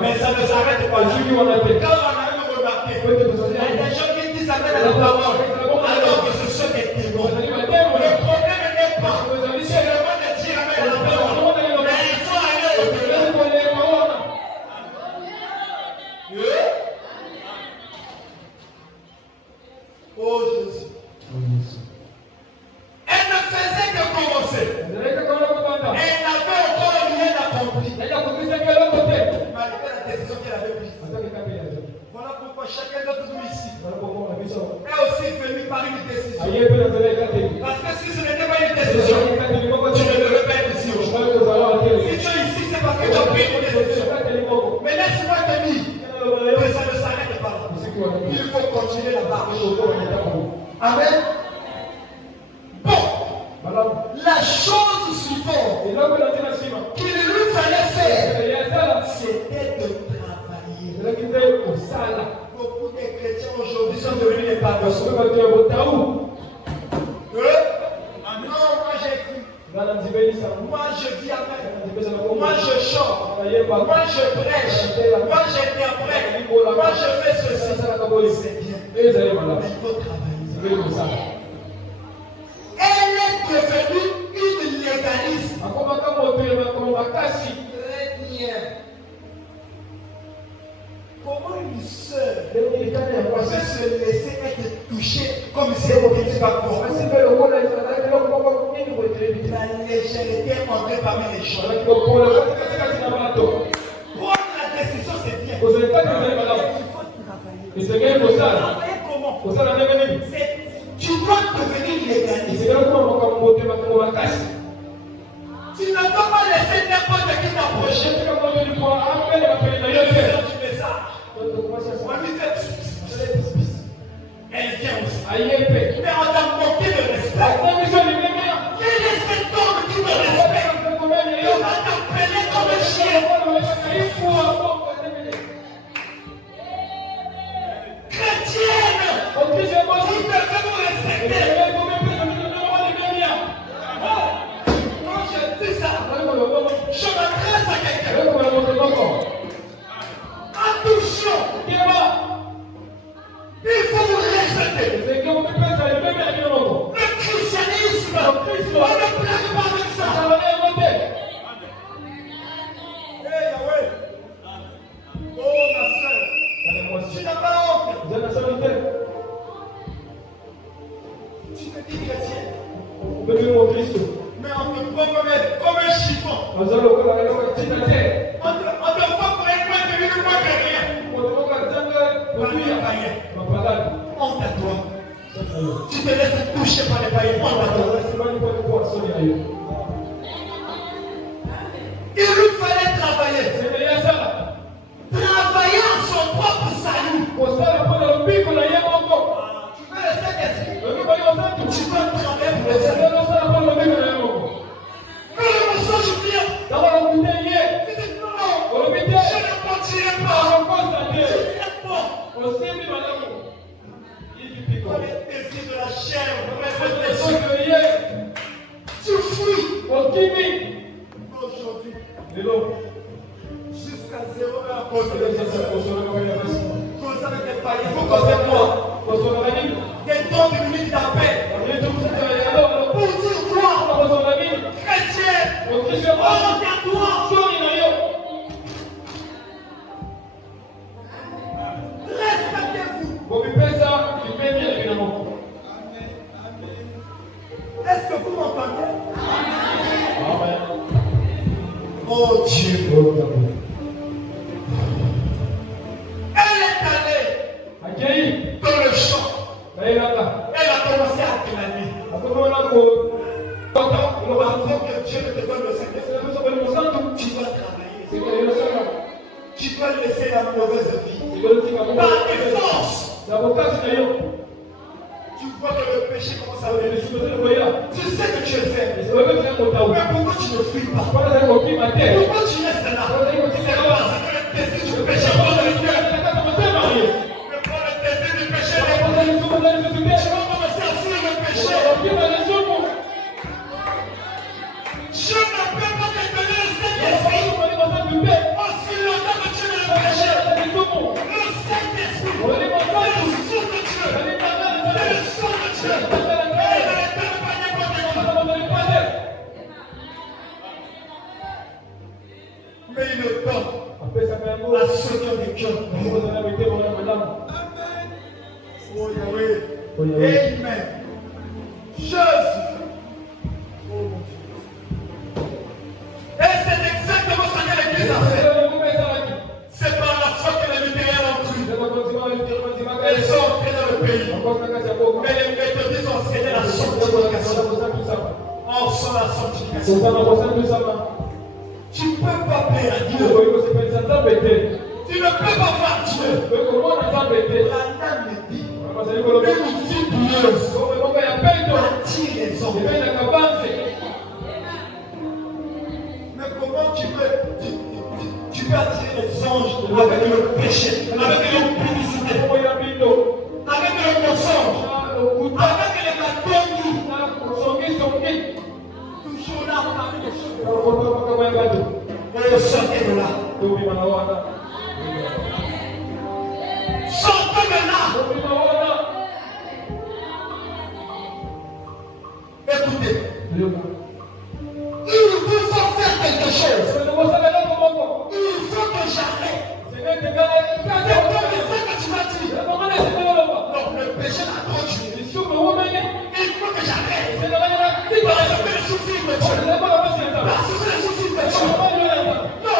Mais ça ne s'arrête pas. Quand on a même remarqué, il y a des gens qui disent avec la parole, alors que ce sont des témoins. Le problème n'est pas seulement de dire avec la parole, mais il faut aller au-delà. Oh Jésus. Elle ne faisait que commencer. Elle n'avait encore rien accompli. Malgré la décision qu'elle avait prise. Voilà pourquoi chacun d'entre nous ici est aussi venu par une décision. Parce que si ce n'était pas une décision, tu ne devrais pas être ici aujourd'hui. Si tu es ici, c'est parce que tu as pris une décision. Mais laisse-moi te dire que ça ne s'arrête pas là. Il faut continuer la marche. Amen. Bon, la chose suivante qu'il lui fallait faire, c'était de travailler. Beaucoup de chrétiens aujourd'hui sont devenus des paresseux. Non, moi j'écris. Moi je dis après. Moi je chante. Moi je prêche. Moi j'interprète. Moi je fais ceci. C'est bien. Mais il faut travailler. Elle est devenue une légaliste. Très bien. Comment une sœur peut se laisser être touchée comme si elle n'était pas quoi? La légèreté est entrée parmi les gens. Travailler comment? Tu dois devenir légaliste. Tu ne peux pas laisser n'importe qui t'approcher. Tu fais ça. Elle vient aussi. Mais on t'a manqué de respect. Quel est cet homme qui te respecte? On va t'appeler comme un chien. Chrétienne, vous devez vous respecter. Quand je dis ça, je m'adresse à quelqu'un. Attention, il faut vous respecter. Le christianisme, on ne blague pas avec ça. Hey, Yahweh. Oh, ma soeur, tu n'as pas honte. Tu te dis chrétien, mais on te prend comme un chiffon. On te prend pour un coin de lui, le coin de rien. Honte à toi. Tu te laisses toucher par les païens. Honte à toi. Il lui fallait travailler. Travailler à son propre salut. Tu veux le Saint-Esprit? Tu dois travailler pour le Saint-Esprit. Quand le mensonge vient, tu dis non, je ne partirai pas. Tu viens pas. Quand les désirs de la chair, tu fuis. Aujourd'hui, jusqu'à 0 heure à cause de Jésus. Cause avec des païens, vous causez moi. Des temps de minutes d'appel. Pour dire quoi? Chrétien, regarde-toi. Respectez-vous. Est-ce que vous m'entendez? Oh Dieu. Elle est allée dans le champ. Elle a commencé à clamer. Avant que Dieu ne te donne le Saint-Esprit, tu dois travailler. Tu dois laisser la mauvaise vie. Par tes forces. Tu vois que le péché commence à venir. Tu sais que tu es faible. Mais pourquoi tu ne fuis pas? Pourquoi tu restes là? C'est parce que le désir du péché prend le cœur. Mais prends le désir du péché. Tu vas commencer à fuir le péché. Je ne peux pas te donner le Saint-Esprit aussi longtemps que tu veux le péché. Le Saint-Esprit, c'est le souffle de Dieu. C'est le souffle de Dieu. Mais il le donne à ceux qui ont des cœurs. Oh Yahweh. Amen. Jésus. Et c'est exactement ce que l'Église a fait. C'est par la foi que les Luthériens ont cru. Ils sont entrés dans le pays. Mais les méthodistes ont enseigné la sanctification. En sont la sanctification. Tu ne peux pas plaire à Dieu. Tu ne peux pas voir Dieu. La dame me dit, une vie pieuse attire les hommes. Mais comment tu peux attirer les anges avec le péché, avec l'impudicité, avec le mensonge, avec les calomnies, toujours là parmi les choses. Sortez de là. Sortez de là. Écoutez. Il vous faut faire quelque chose. Il faut que j'arrête. C'est comme ça que tu m'as dit. Donc le péché m'a continué. Il faut que j'arrête. Parce que le souffle me tue. Parce que le souffle me tue. Non.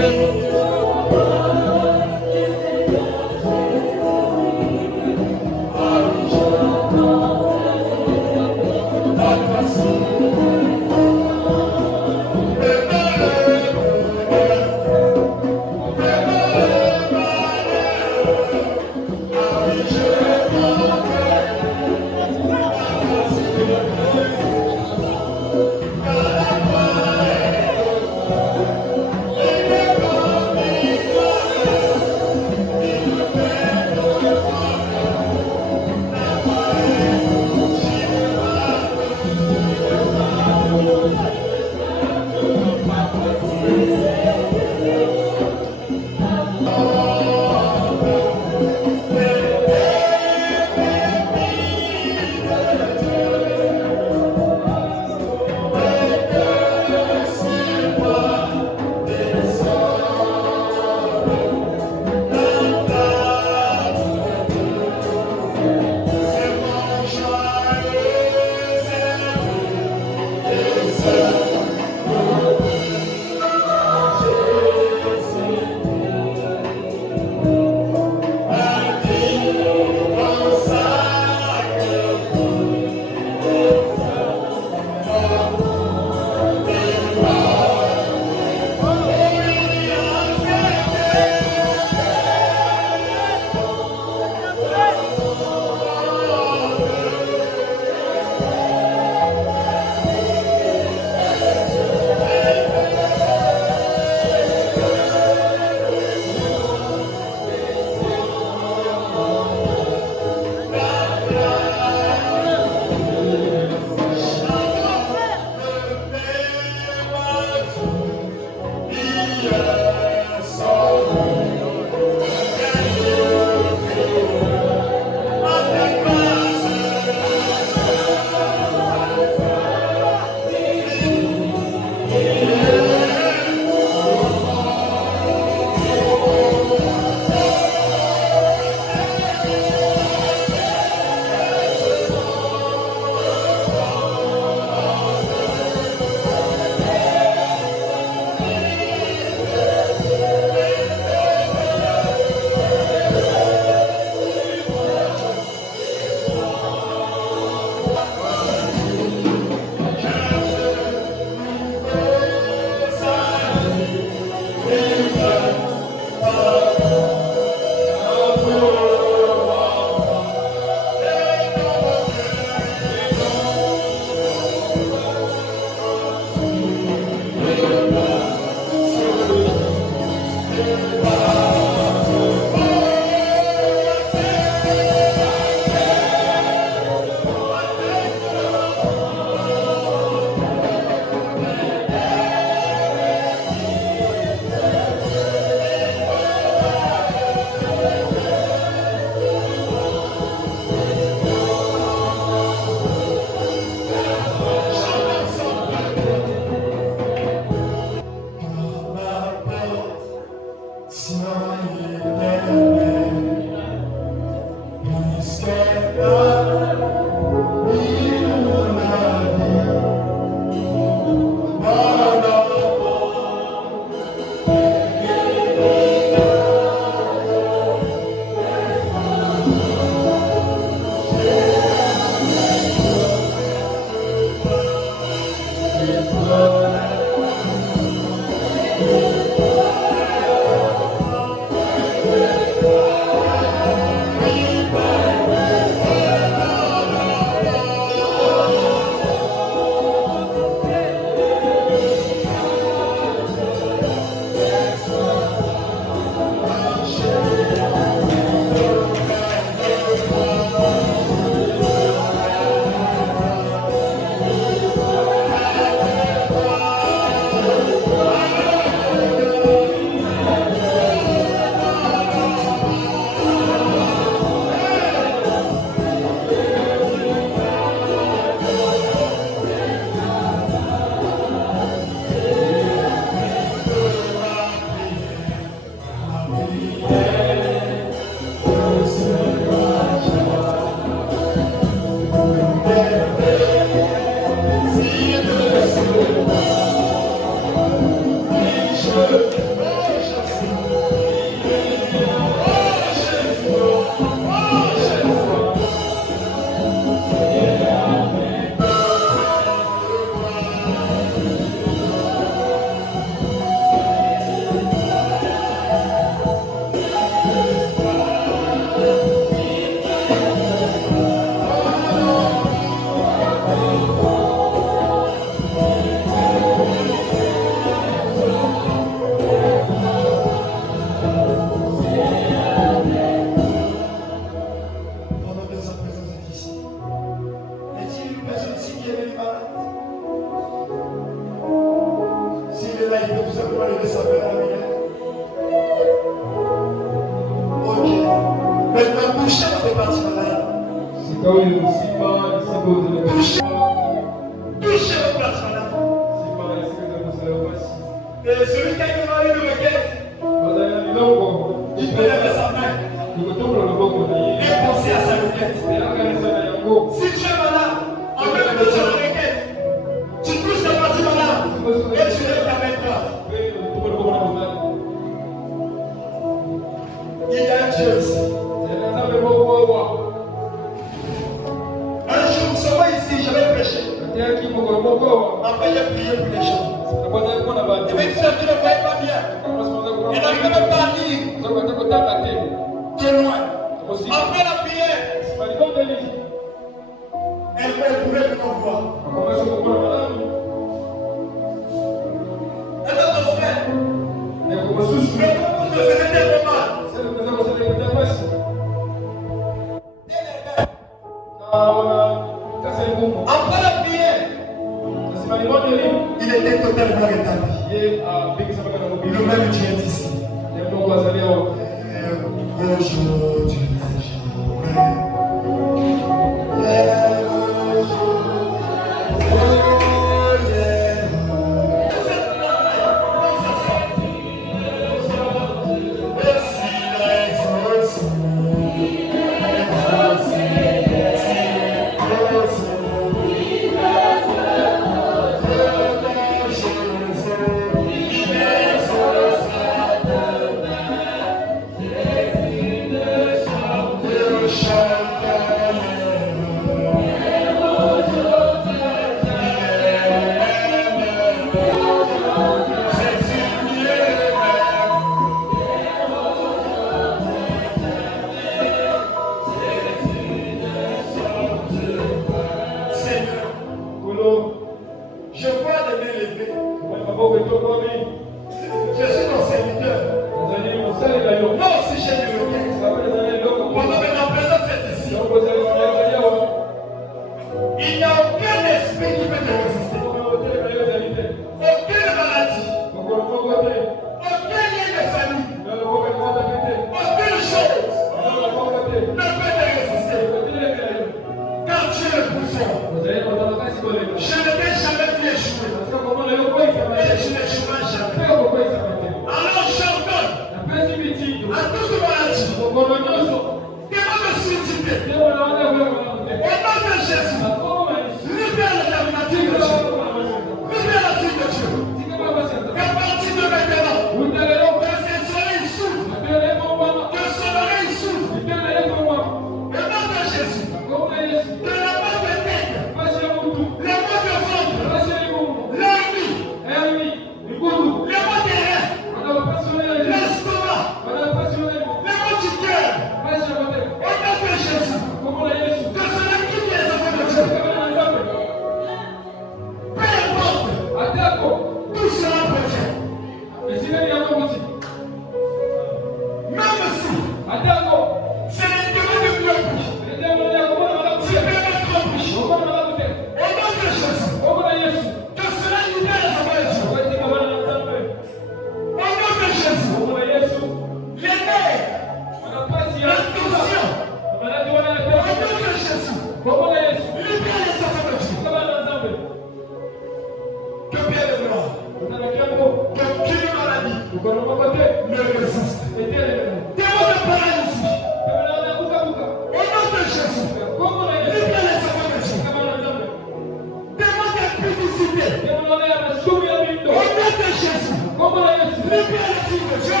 nom de Jésus. Libère les filles de Dieu.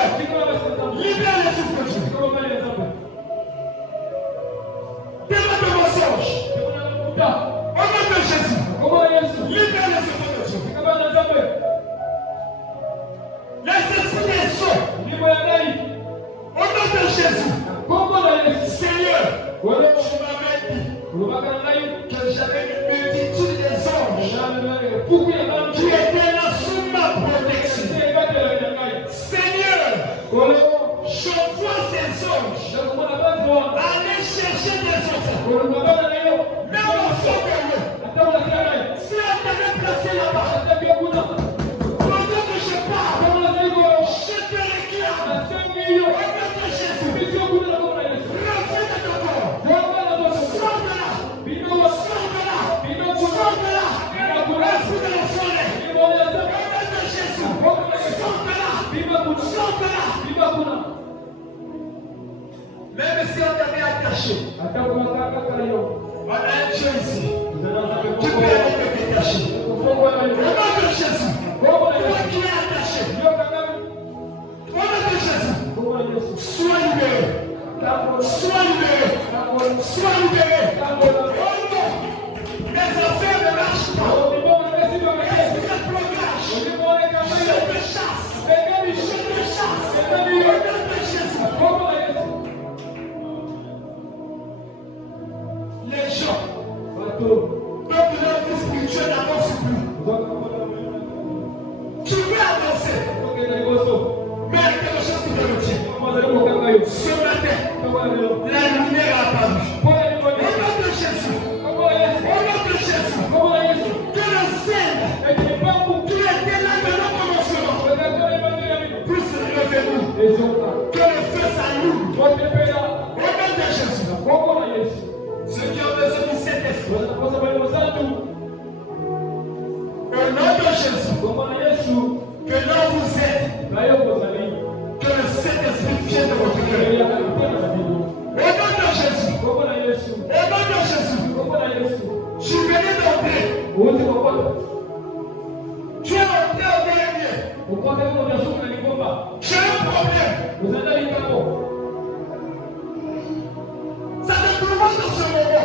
Libère les filles de Dieu. Témoin de mensonge. Au nom de Jésus. Libère les filles de Dieu. Les esprits des sceaux. Au nom de Jésus. Seigneur, tu m'avais dit que j'avais une multitude des anges qui étaient là sous ma protection. Seigneur, je vois ces anges aller chercher des enfants. Mais mon frère, si on t'avait placé là-bas, pendant que je parle, je te réclame. Au nom de Jésus, refais de ton corps. Sors-la. Esprit de la forêt. Au nom de Jésus, sors-la. Même si on t'avait attaché, on a un Dieu ici. Tu peux aller te détacher. Au nom de Jésus, toi qui es attaché, au nom de Jésus, sois libéré. Sois libéré. Sois libéré. Oh non, mes affaires ne marchent pas. Esprit de blocage, je te chasse. Au nom de Jésus. Les gens peuvent leur vie spirituelle n'avance plus. Tu veux avancer, mais il y a quelque chose qui te retient. Ce matin, la lumière a apparu. Au nom de Jésus. Que le zèle qui était là de notre commencement puisse lever nous. Que le feu s'allume. Au nom de Jésus. Ceux qui ont besoin du Saint-Esprit. Au nom de Jésus. Que l'on vous aide. Que le Saint-Esprit vienne de votre cœur. Au nom de Jésus. Au nom de Jésus. Je venais d'entrer. Tu es entré au dernier. J'ai un problème. Ça te tourmente dans ce moment.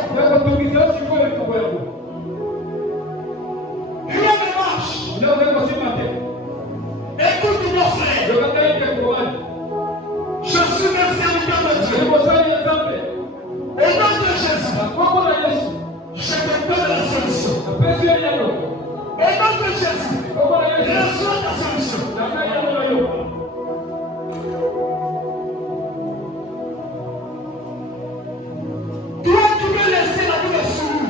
Rien ne marche. Écoute mon frère. Je suis un serviteur de Dieu. Au nom de Jésus. Je te donne la solution. Au nom de Jésus. Reçois ta solution. Toi qui veux laisser la vie de sourd.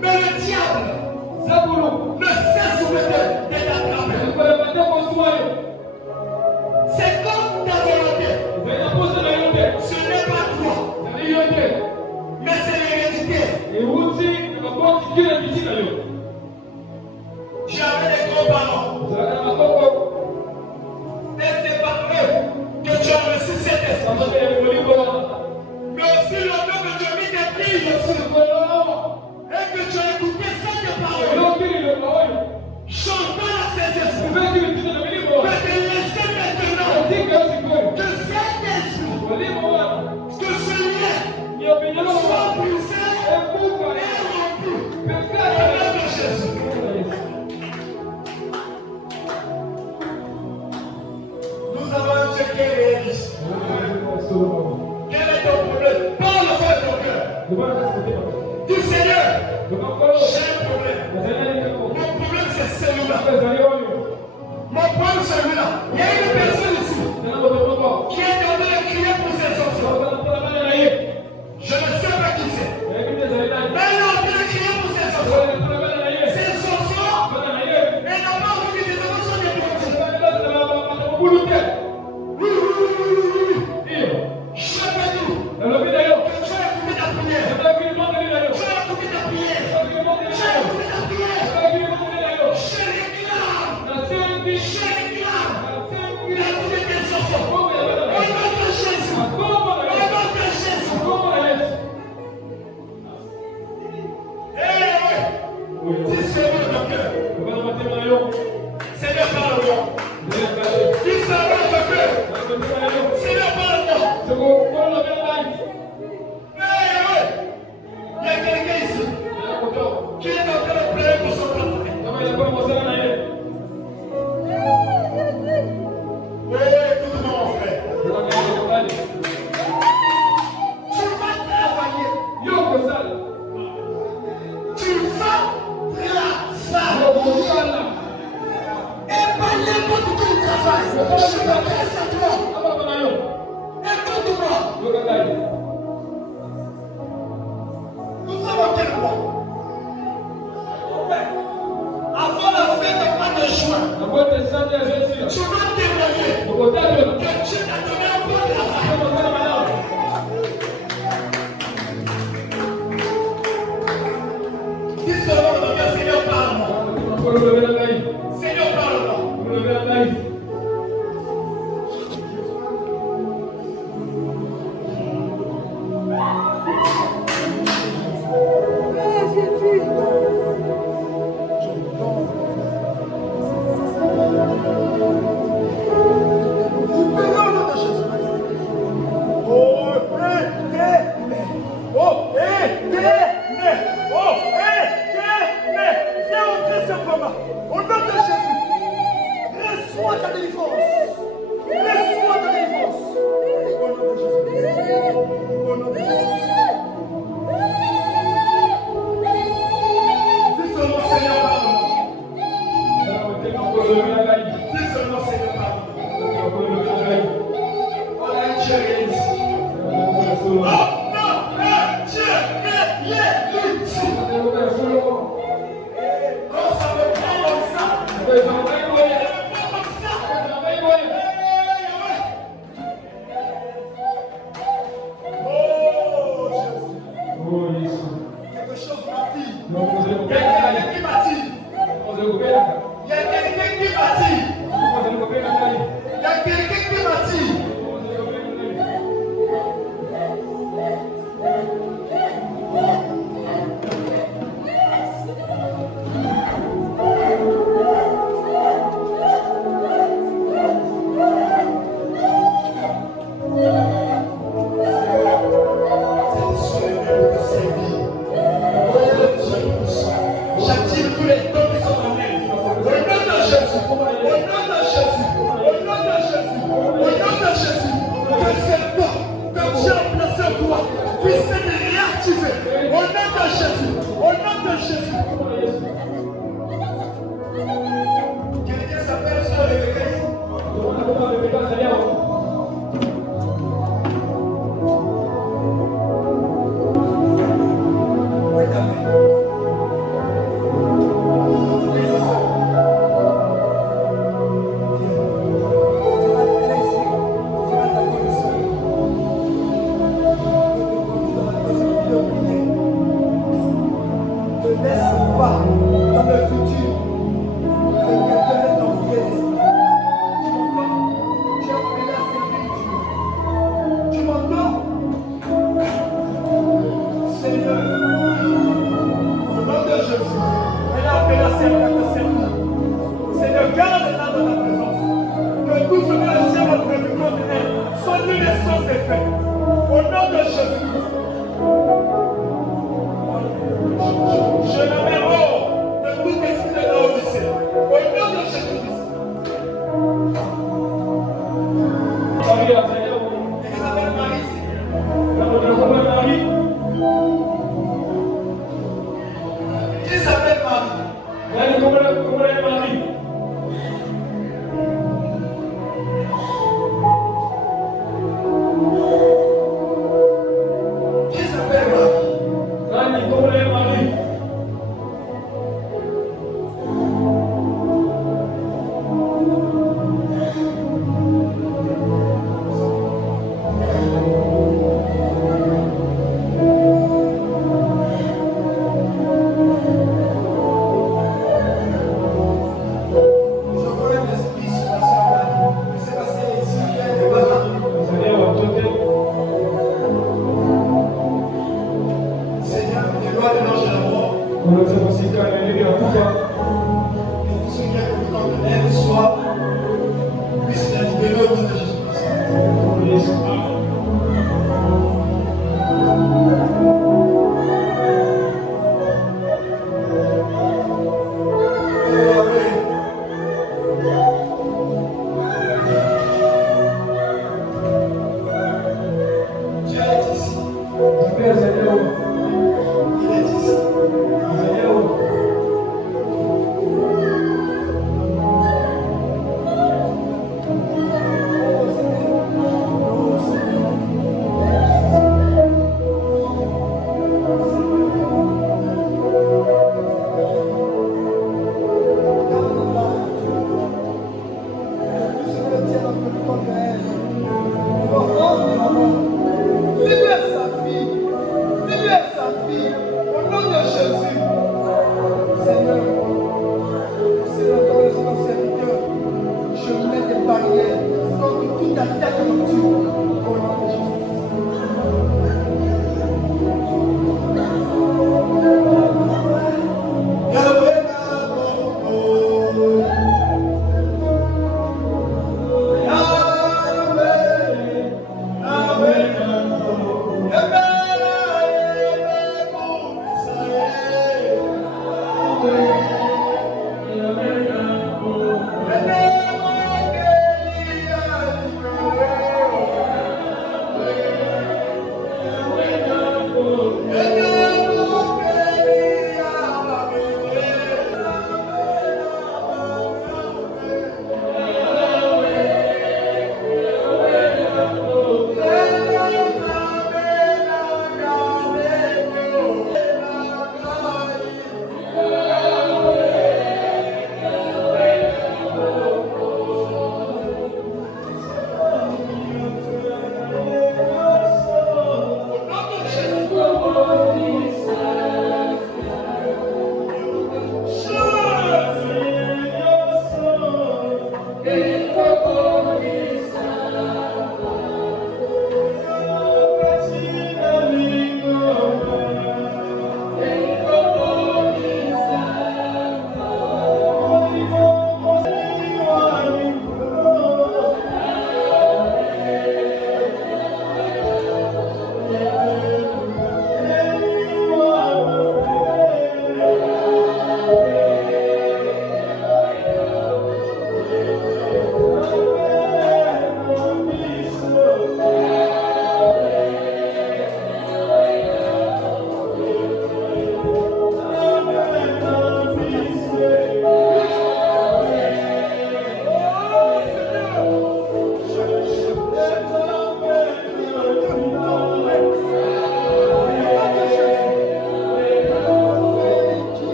Mais le diable ne cesse de t'attraper. C'est comme ta volonté. Ce n'est pas toi, mais c'est l'hérédité. J'avais des grands-parents. Et c'est par eux que tu as reçu cet esprit. Mais aussi longtemps que tu as mis des billes et que tu as écouté cette parole, chantant à ces esprits, que te laisser maintenant que cet esprit, que ce lien soit brisé et rompu. Au nom de Jésus. Nous avons un Dieu qui est réaliste. Quel est ton problème? Parle au fond de ton cœur. Dis Seigneur, j'ai un problème. Mon problème c'est celui-là. Mon problème c'est celui-là. Il y a une personne ici qui est en train de crier pour ses enfants. Je ne sais pas qui c'est. Mais elle est en train de crier pour ses enfants. Ses enfants, elle n'a pas envie que ses enfants soient des petits. Oui. Je veux dire que tu as écouté ta prière. Tu as écouté ta prière. Je réclame qui est en train de pleurer pour son travail. Oui, écoute-moi mon frère. Tu vas travailler. Tu vas travailler. Et pas n'importe quel travail. Je m'adresse à toi. Écoute-moi. Nous sommes en quel mois? Avant la fête du mois de juin, tu vas témoigner que Dieu t'a donné un bon travail. Dis seulement dans le Seigneur parle-moi. Seigneur parle-moi.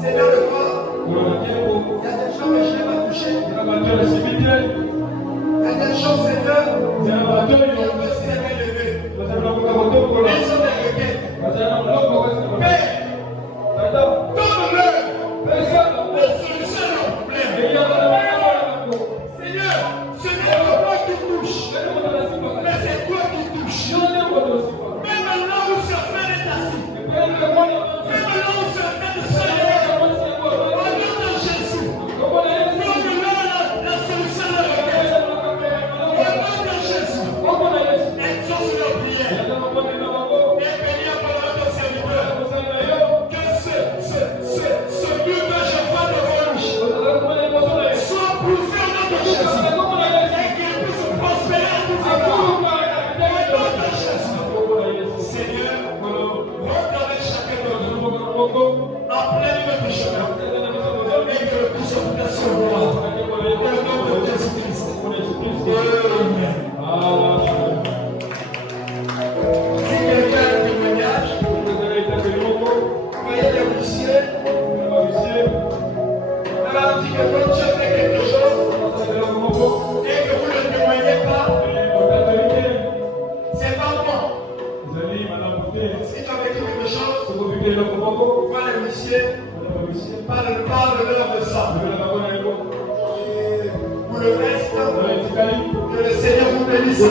C'est dans le corps. Il y a des gens que je n'ai pas touchés. Il y a des choses, Seigneur, qui ont aussi été levées. Ils sont des requêtes. Père, donne-leur la solution à leurs problèmes. Seigneur, ce n'est pas moi qui touche, mais c'est toi qui touches. Même là où ce frère est assis, même là où ce frère de soigner, au nom de Jésus, donne-leur la solution à leurs requêtes. Au nom de Jésus, exauce leurs prières. Et bénis encore notre serviteur. Que ce lieu que je vois devant lui soit poussé au nom de Jésus. Et qu'il puisse prospérer à tous égards. Au nom de Jésus. Seigneur, rentre avec chacun de nous. En plein milieu du chemin. Et que le puisse opérer sur moi. Au nom de Jésus-Christ. Amen. Si quelqu'un a un témoignage, voyez les musiciens, alors dit que quand tu fais quelque chose et que vous ne le témoignez pas, c'est pas moi. Si tu avais dit quelque chose, vois les musiciens, parle-leur de ça. Pour le reste, que le Seigneur vous bénisse.